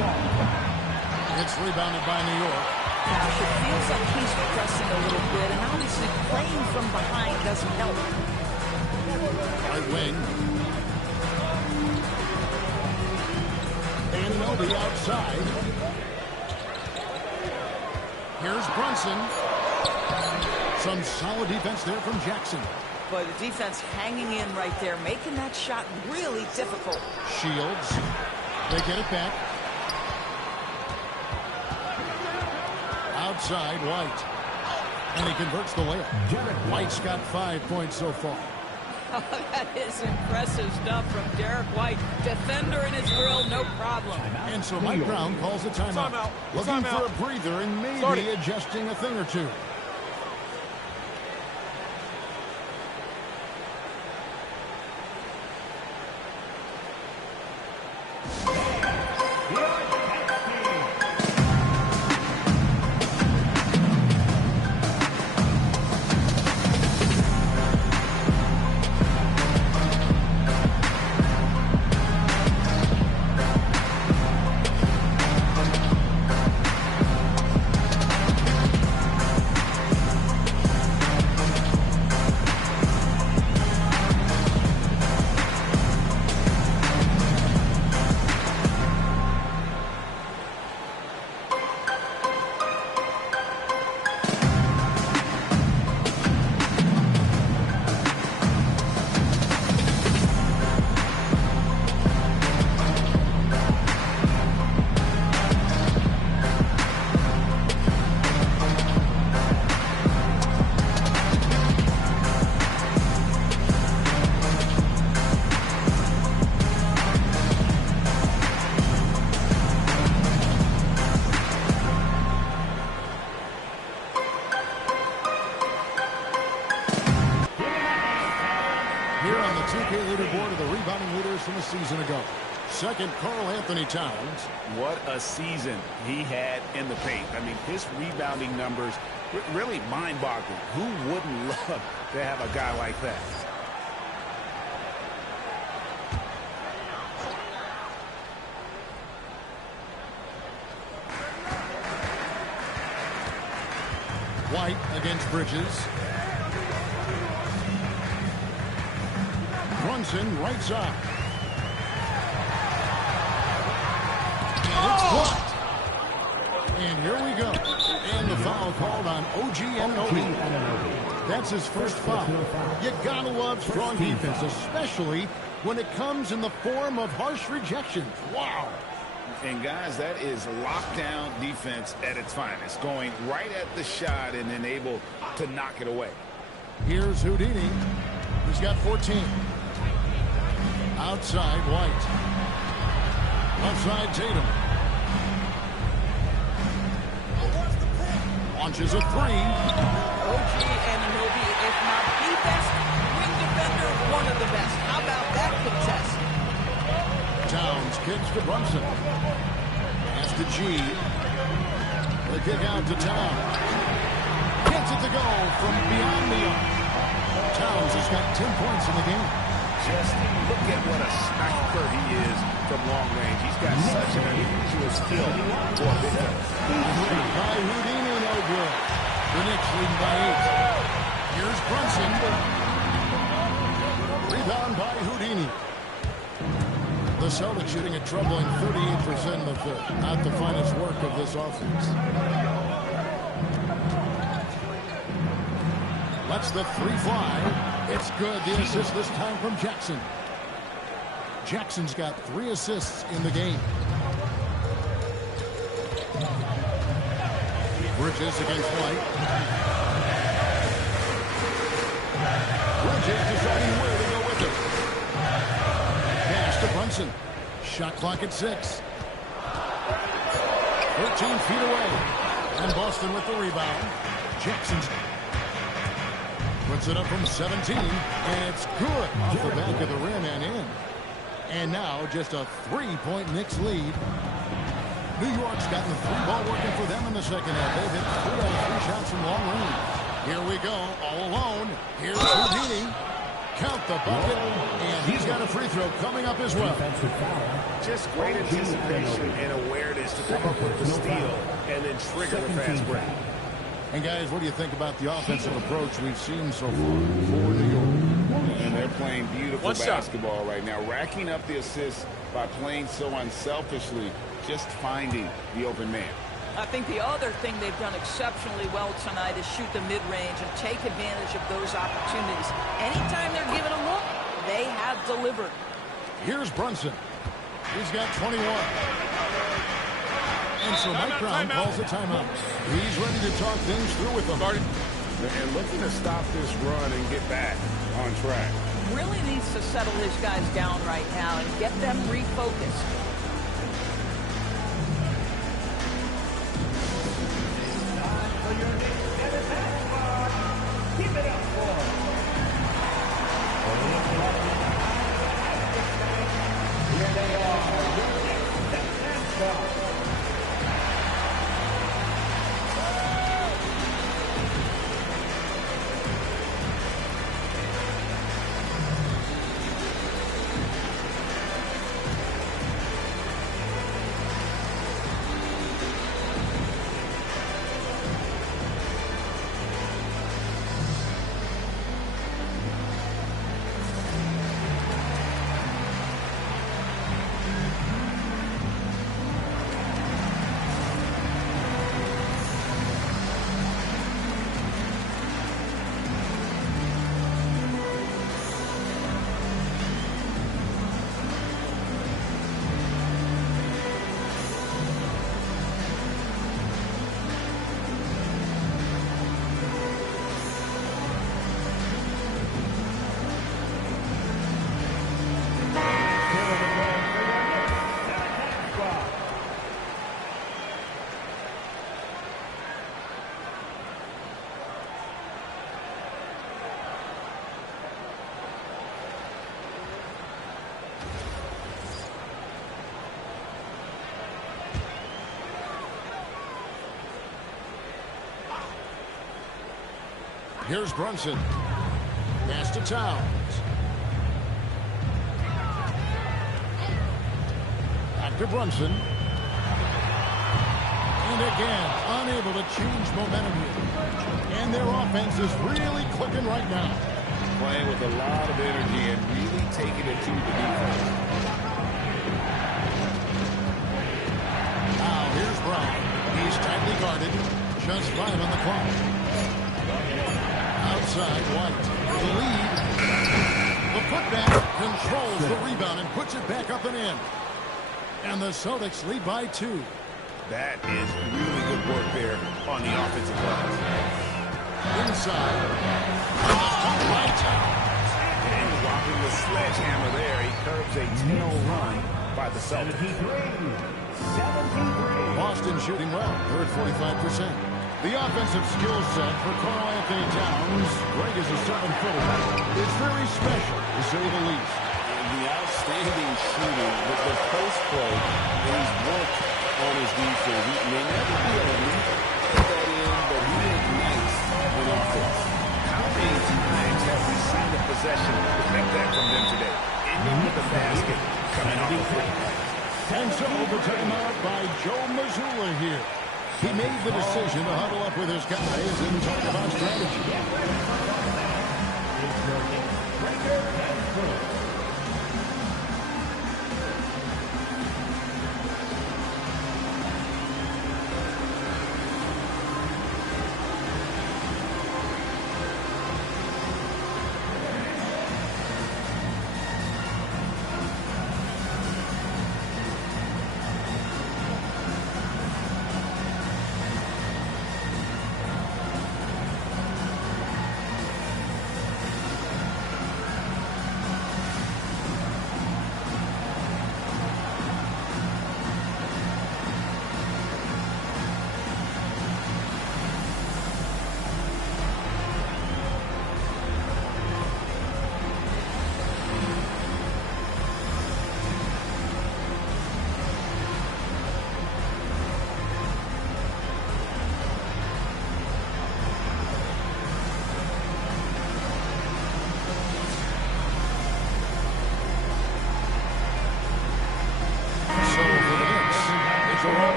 It's rebounded by New York. Gosh, it feels like he's pressing a little bit, and obviously playing from behind doesn't help. Right wing. Anunoby outside. Here's Brunson. Some solid defense there from Jackson. Boy, the defense hanging in right there, making that shot really difficult. Shields. They get it back. Outside, White. And he converts the layup. White's got 5 points so far. That is impressive stuff from Derek White. Defender in his grill, no problem. And so Mike Brown calls a timeout. Looking for a breather and maybe adjusting a thing or two. From a season ago. Second, Karl Anthony Towns. What a season he had in the paint. I mean, his rebounding numbers really mind-boggling. Who wouldn't love to have a guy like that? White against Bridges. Brunson right side. It's blocked. And here we go. And the foul called on OG Anunoby. That's his first foul. You gotta love strong defense, especially when it comes in the form of harsh rejections. Wow. And guys, that is lockdown defense at its finest. Going right at the shot and then able to knock it away. Here's Houdini. He's got 14. Outside, White. Outside, Tatum. Launches a three. OG Anunoby, if not the best wing defender, one of the best. How about that contest? Towns kicks to Brunson. Pass to G. The kick out to Towns. Gets it to go from beyond the arc. Towns has got 10 points in the game. Just look at what a sniper he is from long range. He's got such an unusual skill for a big man. By Houdini, no good. The Knicks leading by 8. Here's Brunson. Rebound by Houdini. The Celtics shooting a troubling 38% in the third. Not the finest work of this offense. Lets the 3 fly. It's good. The assist this time from Jackson. Jackson's got 3 assists in the game. Bridges against White. Bridges deciding where to go with it. Pass to Brunson. Shot clock at 6. 13 feet away. And Boston with the rebound. Jackson's puts it up from 17. And it's good off the back of the rim and in. And now just a 3-point Knicks lead. New York's gotten the 3 ball working for them in the second half. They've hit 3 out of 3 shots from long range. Here we go, all alone. Here's Houdini. Count the bucket, and he's got a free throw coming up as well. Just great anticipation and awareness to come up with the steal and then trigger the fast break. And guys, what do you think about the offensive approach we've seen so far for New York? And they're playing beautiful basketball right now, racking up the assists by playing so unselfishly, just finding the open man. I think the other thing they've done exceptionally well tonight is shoot the mid-range and take advantage of those opportunities. Anytime they're given a look, they have delivered. Here's Brunson. He's got 21. And so Mike Brown calls a timeout. He's ready to talk things through with them. And looking to stop this run and get back on track. Really needs to settle his guys down right now and get them refocused. Keep it up for here they are. That's Atlanta. Here's Brunson. Pass to Towns. Back to Brunson. And again, unable to change momentum here. And their offense is really clicking right now. Playing with a lot of energy and really taking it to the defense. Now here's Brown. He's tightly guarded. Just 5 on the clock. Outside, White for the lead. The putback controls the rebound and puts it back up and in. And the Celtics lead by 2. That is really good work there on the offensive glass. Inside. Right. And dropping the sledgehammer there, he curbs a 10-0 run by the Celtics. Boston shooting well. They're at 45%. The offensive skill set for Karl-Anthony Towns, Greg is a 7-footer. It's very special, to say the least. And the outstanding shooting with the post play, and he's worked on his defense. He may never be able to put that in, but he ignites an possession. Expect that from them today. Ending with the basket coming off the free. And so the timeout by Joe Mazzulla here. He made the decision to huddle up with his guys and talk about strategy.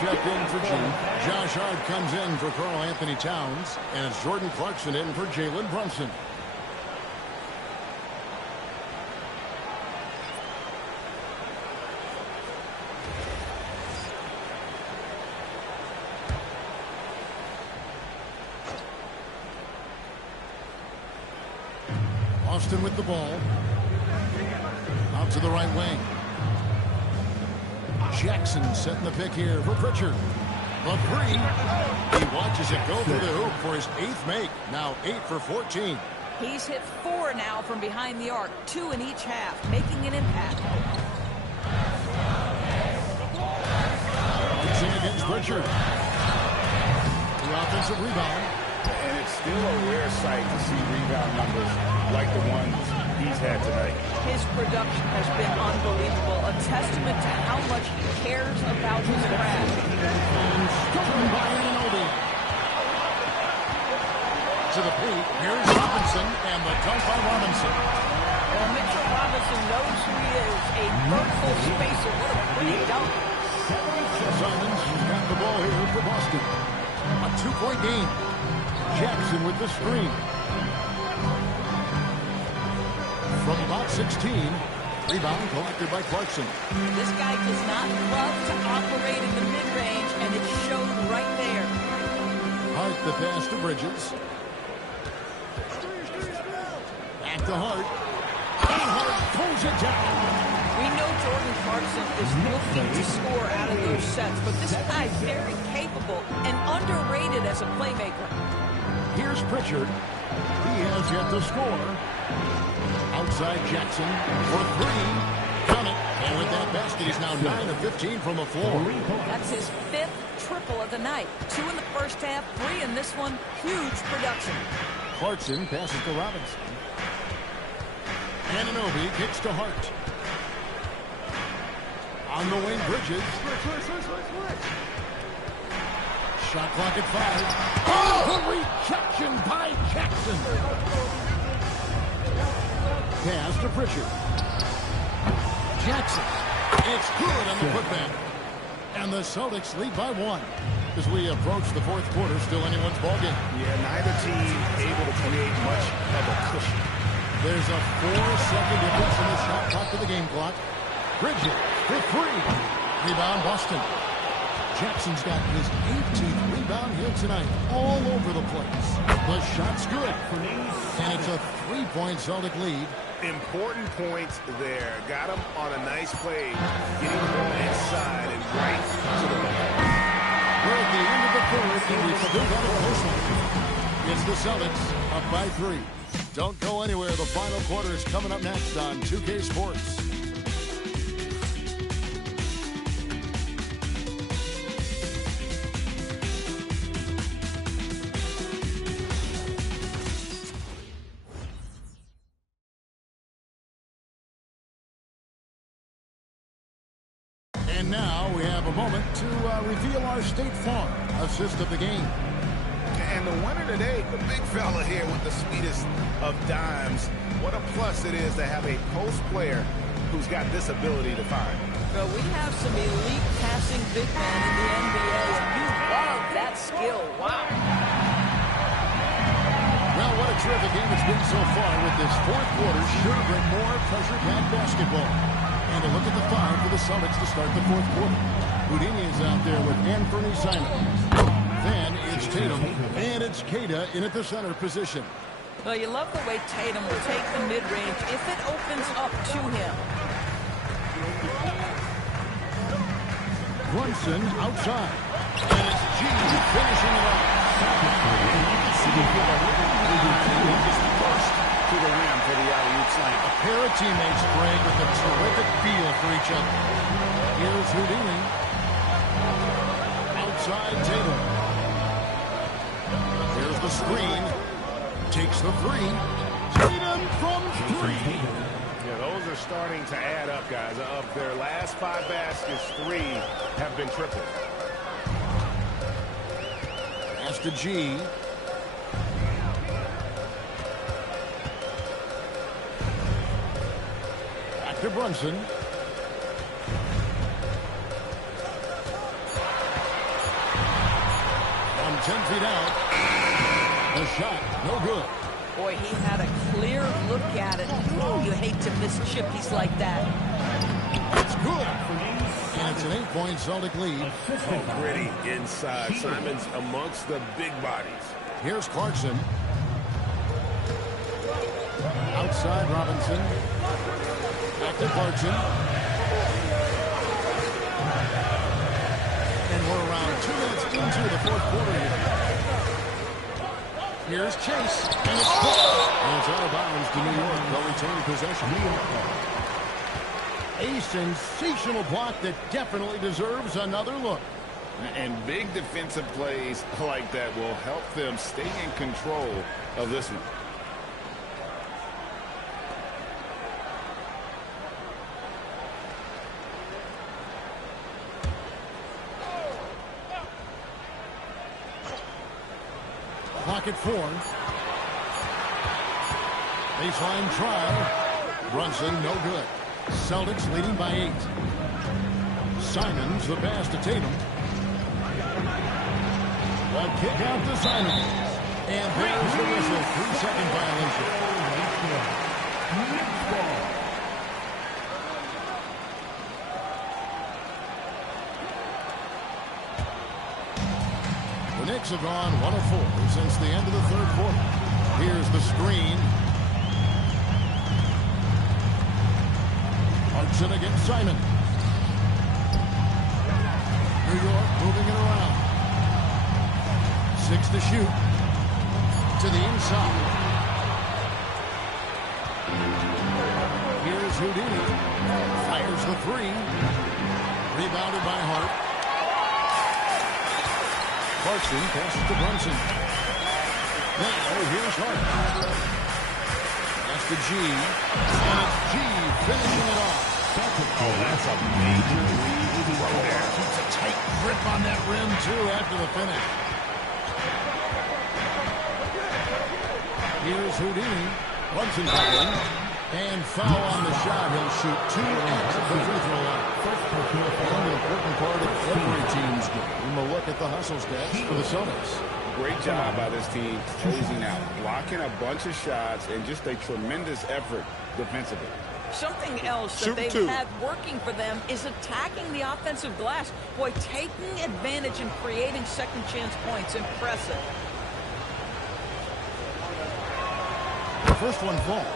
Checked in for G. Josh Hart comes in for Karl Anthony Towns, and it's Jordan Clarkson in for Jalen Brunson. Austin with the ball. Out to the right wing. Jackson setting the pick here for Pritchard. The three. He watches it go through the hoop for his 8th make. Now 8 for 14. He's hit 4 now from behind the arc, 2 in each half, making an impact. Jackson against Pritchard. The offensive rebound. And it's still a rare sight to see rebound numbers like the ones he's had tonight. His production has been unbelievable, a testament to how much he cares about his craft. And stolen by Anunoby. To the paint, here's Robinson, and the dunk by Robinson. Well, Mitchell Robinson knows who he is, a vertical spacer. What a pretty dunk. Simons has got the ball here for Boston. A 2-point game. Jackson with the screen. From about 16, rebound collected by Clarkson. This guy does not love to operate in the mid-range, and it showed right there. Hart the pass to Bridges. Back to Hart. And Hart pulls it down. We know Jordan Clarkson is looking to score out of those sets, but this guy's very capable and underrated as a playmaker. Here's Pritchard. He has yet to score. Outside Jackson for 3. Done it. And with that basket, he's now 9 of 15 from the floor. That's his 5th triple of the night. 2 in the first half, 3 in this one. Huge production. Clarkson passes to Robinson. Anunoby kicks to Hart. On the wing, Bridges. Shot clock at 5. Oh, the rejection by Jackson. Pass to Pritchard. Jackson. It's good on the putback. And the Celtics lead by 1. As we approach the 4th quarter, still anyone's ballgame. Yeah, neither team able to create much of a cushion. There's a 4-second difference in the shot clock to the game clock. Bridges for 3. Rebound Boston. Jackson's got his 18th rebound here tonight. All over the place. The shot's good. And it's a 3-point Celtic lead. Important points there. Got him on a nice play. Getting the ball inside and right to the ball. We're at the end of the 3rd, and we've still got a close one. It's the Celtics up by 3. Don't go anywhere. The final quarter is coming up next on 2K Sports. And now we have a moment to reveal our State Farm assist of the game. And the winner today, the big fella here with the sweetest of dimes. What a plus it is to have a post player who's got this ability to find. Well, we have some elite passing big men in the NBA, and you love that skill. Wow. Well, what a terrific game it's been so far with this fourth quarter. Sure to bring more pressure-packed basketball. And a look at the five for the Celtics to start the fourth quarter. Houdini is out there with Anthony Simons. Then it's Tatum, and it's Queta in at the center position. Well, you love the way Tatum will take the mid-range if it opens up to him. Brunson outside. And it's G finishing it off. First to the rim for the alley-oop slam. A pair of teammates playing with a terrific feel for each other. Here's Houdini. Outside Tatum. Here's the screen. Takes the three. Tatum from three. Yeah, those are starting to add up, guys. Of their last 5 baskets, 3 have been tripled. Pass to G. Back to Brunson. From 10 feet out. The shot, no good. Boy, he had a clear look at it. Oh, you hate to miss chippies like that. It's good. And it's an 8-point Celtic lead. Oh, gritty inside. Simons amongst the big bodies. Here's Clarkson. Outside Robinson. Back to Clarkson. And we're around 2 minutes into the fourth quarter here. Here's Chase. And it's caught. And it's out of bounds to New York. They'll retain possession. A sensational block that definitely deserves another look. And big defensive plays like that will help them stay in control of this one. Clock at 4. Baseline try. Brunson, no good. Celtics leading by 8. Simons, the pass to Tatum. A kick out to Simons. And there's the whistle. 3-second violation. The Knicks have gone 1 of 4 since the end of the third quarter. Here's the screen. Clarkson against Simon. New York moving it around. 6 to shoot. To the inside. Here's Houdini. Fires the 3. Rebounded by Hart. Clarkson passes to Brunson. Now here's Hart. That's to G. And it's G finishing it off. Oh, that's a major lead right there. Keeps a tight grip on that rim, too, after the finish. Here's Houdini. Brunson foul. And foul on the shot. He'll shoot 2 at the free throw line. An important part of every team's game. We'll look at the hustle stats for the Celtics. Great job by this team closing out, blocking a bunch of shots, and just a tremendous effort defensively. Something else that they've had working for them is attacking the offensive glass. Boy, taking advantage and creating second chance points. Impressive. The first one falls.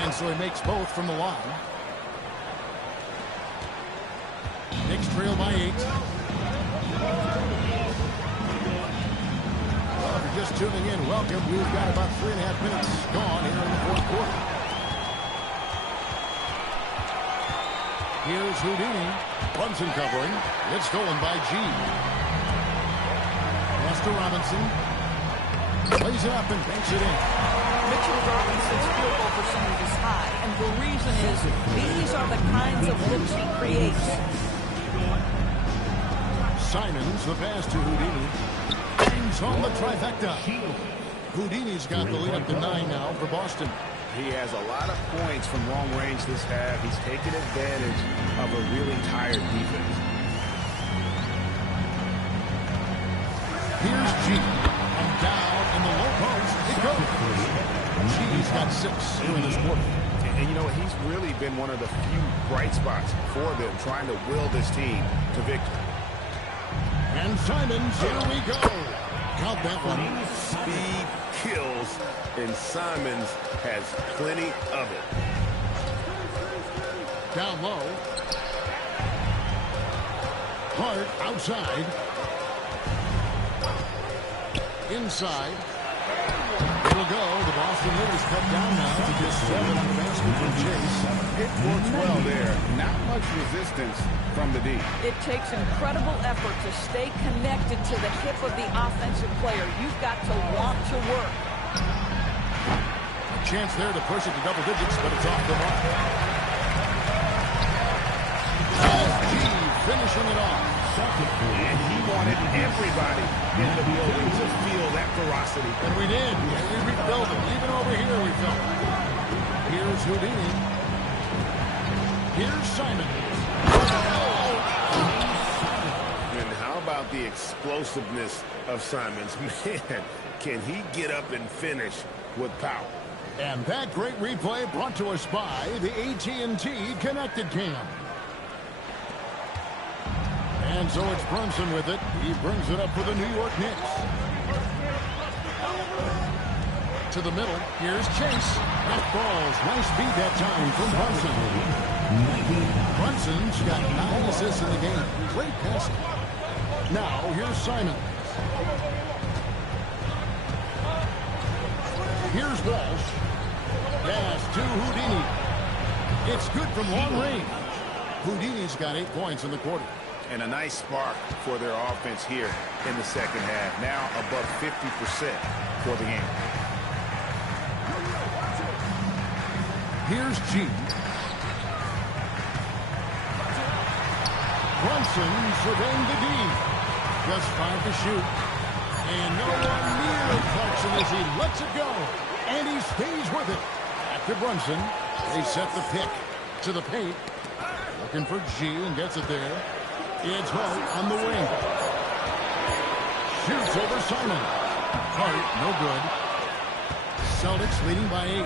And so he makes both from the line. Knicks trail by 8. Well, if you're just tuning in, welcome. We've got about 3.5 minutes gone here in the fourth quarter. Here's Houdini. Brunson covering. It's stolen by G. Pass to Robinson. Plays it up and banks it in. Mitchell Robinson's field goal percentage is high, and the reason is these are the kinds of looks he creates. Simons, the pass to Houdini. Brings home the trifecta. Houdini's got the lead up to 9 now for Boston. He has a lot of points from long range this half. He's taken advantage of a really tired defense. Here's G. And down in the low post. It goes. G's got 6 here in this quarter. And you know what? He's really been one of the few bright spots for them, trying to will this team to victory. And Simons, here we go. Count that one. Speed kills, and Simons has plenty of it. Down low. Hart outside. Inside. It'll go. The Boston lead is cut down now to just 7 on the basket from Chase. It works well there. Not much resistance from the D. It takes incredible effort to stay connected to the hip of the offensive player. You've got to want to work. A chance there to push it to double digits, but it's off the mark. G finishing it off. And he wanted everybody in the building to feel that ferocity. And we did. We felt it. Even over here we felt it. Here's Houdini. Here's Simon. And how about the explosiveness of Simons? Man, can he get up and finish with power? And that great replay brought to us by the AT&T Connected Cam. And so it's Brunson with it. He brings it up for the New York Knicks. To the middle. Here's Chase. That falls. Nice beat that time from Brunson. Brunson's got 9 assists in the game. Great passing. Now, here's Simon. Here's Walsh. Pass to Houdini. It's good from long range. Houdini's got 8 points in the quarter. And a nice spark for their offense here in the second half. Now above 50% for the game. Here's G. Brunson surveying the D. Just 5 to shoot. And no one near Clarkson as he lets it go. And he stays with it. After Brunson, they set the pick to the paint. Looking for G and gets it there. It's Hart on the wing. Shoots over Simon. Hart, no good. Celtics leading by 8.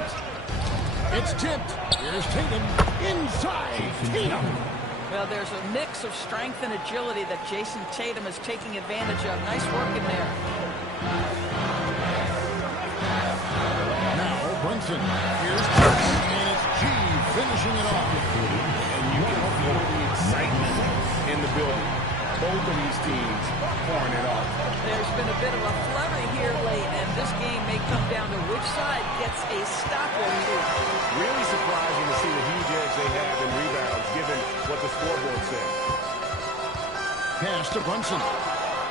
It's tipped. Here's Tatum. Inside. Tatum. Well, there's a mix of strength and agility that Jason Tatum is taking advantage of. Nice work in there. Now Brunson. Here's Chase. And it's G finishing it off. And you can feel the excitement in the building. Both of these teams pouring it off. There's been a bit of a flurry here late, and this game may come down to which side gets a stop or two. Really surprising to see the huge edge they have in rebounds, given what the scoreboard said. Pass to Brunson.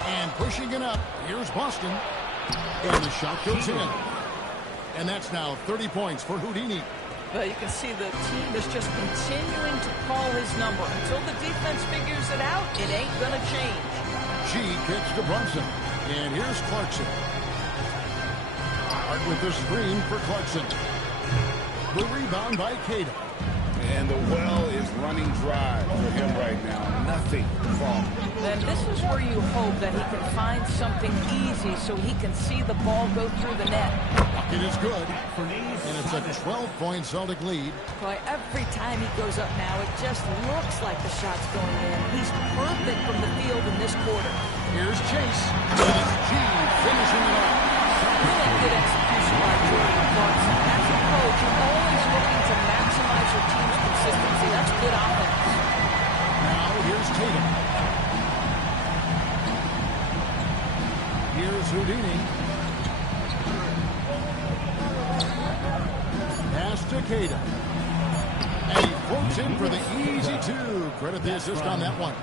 And pushing it up. Here's Boston. And the shot goes in. And that's now 30 points for Houdini. Well, you can see the team is just continuing to call his number. Until the defense figures it out, it ain't going to change. G kicks to Brunson. And here's Clarkson. Hart with the screen for Clarkson. The rebound by Cato. And the well is running dry for him right now. Nothing falling. And this is where you hope that he can find something easy so he can see the ball go through the net. Bucket is good. And it's a 12-point Celtic lead. Boy, every time he goes up now, it just looks like the shot's going in. He's perfect from the field in this quarter. Here's Chase. And it's G finishing it off. Really good execution by Jordan Clarkson. As a coach, you're always looking to maximize your team's consistency. That's good offense. Now here's Tatum. Here's Houdini. Pass to Cato. And he Floats in for the easy two. Credit the assist on that one.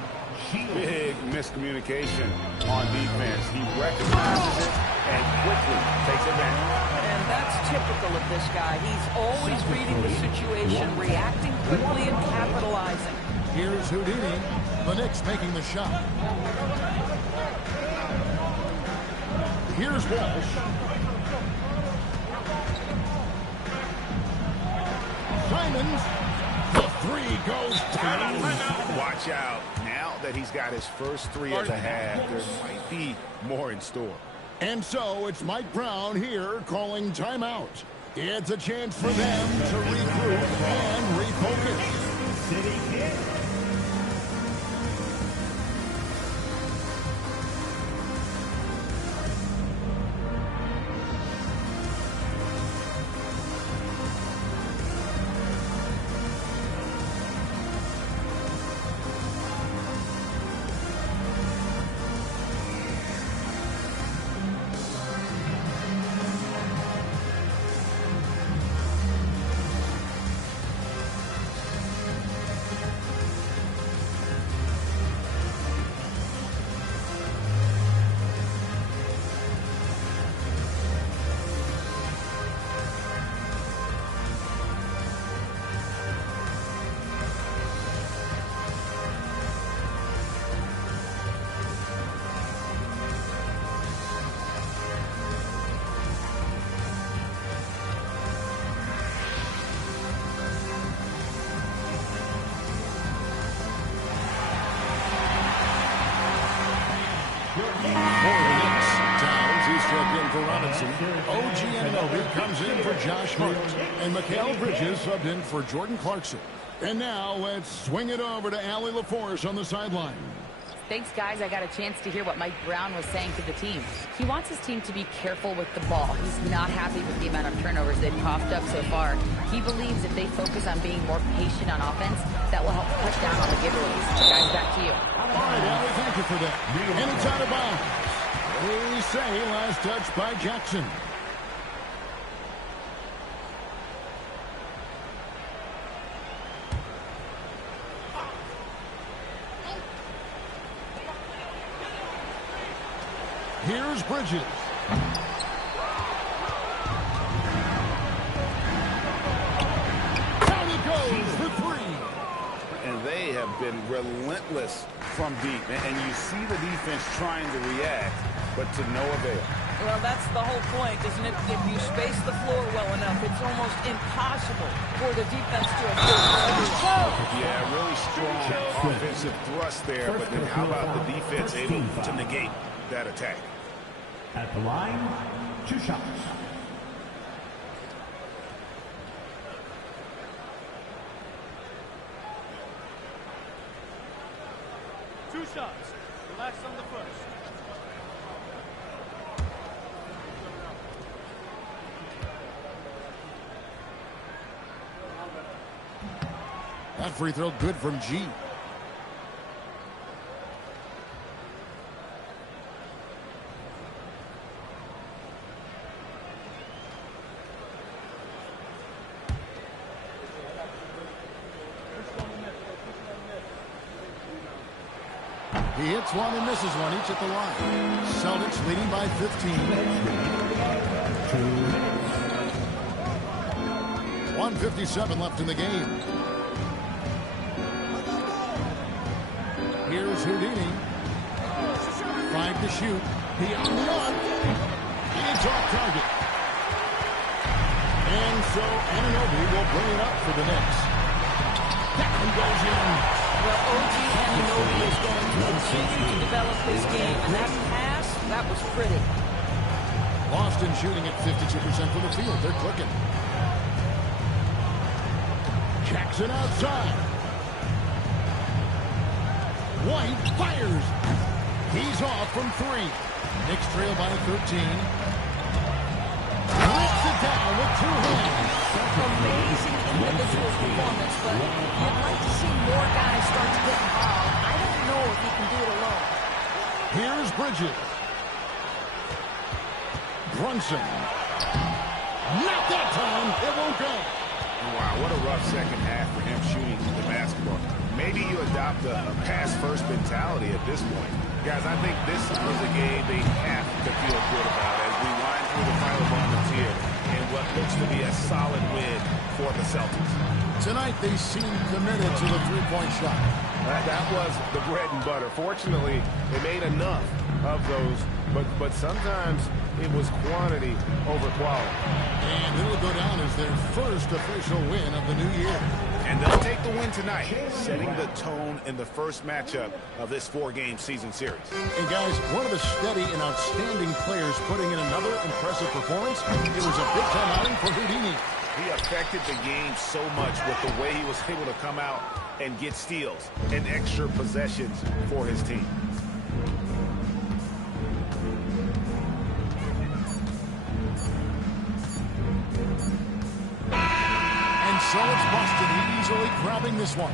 Big miscommunication on defense. He recognizes it and quickly takes advantage. And that's typical of this guy. He's always reading the situation, reacting quickly and capitalizing. Here's Houdini. The Knicks making the shot. Here's Walsh. Simons. The three goes down. Watch out. Now that he's got his first three of the half, there might be more in store. And so it's Mike Brown here calling timeout. It's a chance for them to regroup and refocus. City Kid. For Robinson, OG Anunoby comes in for Josh Hart, and Mikal Bridges subbed in for Jordan Clarkson. And now let's swing it over to Allie LaForce on the sideline. Thanks, guys. I got a chance to hear what Mike Brown was saying to the team. He wants his team to be careful with the ball. He's not happy with the amount of turnovers they've coughed up so far. He believes if they focus on being more patient on offense, that will help cut down on the giveaways. Guys, back to you. All right, Allie, thank you for that. And it's out of bounds. We say last touch by Jackson. Here's Bridges. Down it goes for three. And they have been relentless from deep. And you see the defense trying to react, but to no avail. Well, that's the whole point, isn't it? If you space the floor well enough, it's almost impossible for the defense to avoid. Yeah, really strong offensive thrust there, but then how about the defense able to negate that attack? At the line, 2 shots. Two shots. Relax on the first. That free throw good from G. He hits one and misses one, each at the line. Celtics leading by 15. 1:57 left in the game. Here's Houdini. 5 to shoot. Beyond the arc. It's off target. And so Anunoby will bring it up for the Knicks. That one goes in. Well, OG Anunoby is going to continue to develop his game. And that pass, that was pretty. Boston shooting at 52% from the field. They're clicking. Jackson outside. White fires. He's off from 3. Knicks trail by 13. Rips it down with 2 hands. Amazing individual performance, but you'd like to see more guys start to get involved. I don't know if he can do it alone. Here's Bridges. Brunson. Not that time. It won't go. Wow, what a rough second half for him shooting the basketball. Maybe you adopt a pass-first mentality at this point. Guys, I think this was a game they have to feel good about as we wind through the final moments here in what looks to be a solid win for the Celtics. Tonight, they seem committed to the three-point shot. That was the bread and butter. Fortunately, they made enough of those, but sometimes it was quantity over quality. And it'll go down as their first official win of the new year. And they'll take the win tonight, setting the tone in the first matchup of this 4-game season series. And guys, one of the steady and outstanding players putting in another impressive performance. It was a big-time outing for Houdini. He affected the game so much with the way he was able to come out and get steals and extra possessions for his team. So it's Boston easily grabbing this one.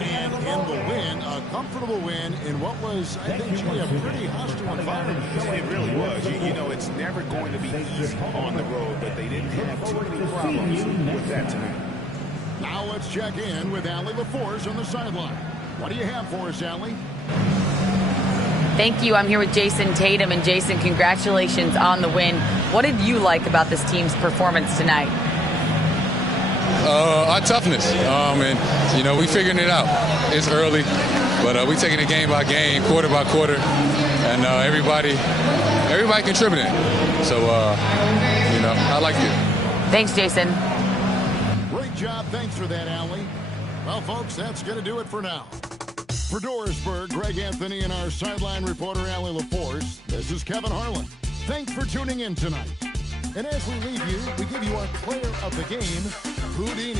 And in the win, a comfortable win in what was, I think, a pretty hostile environment. It really was. You know, it's never going to be easy on the road, but they didn't have too many problems with that tonight. Now let's check in with Allie LaForce on the sideline. What do you have for us, Allie? Thank you. I'm here with Jason Tatum. And Jason, congratulations on the win. What did you like about this team's performance tonight? Our toughness, and you know, we figuring it out. It's early, but we taking it game by game, quarter by quarter, and everybody contributing. So you know, I like it. Thanks, Jason. Great job. Thanks for that, Allie. Well, folks, that's going to do it for now. For Dorisburg, Greg Anthony, and our sideline reporter, Allie LaForce, this is Kevin Harlan. Thanks for tuning in tonight. And as we leave you, we give you our player of the game, Houdini.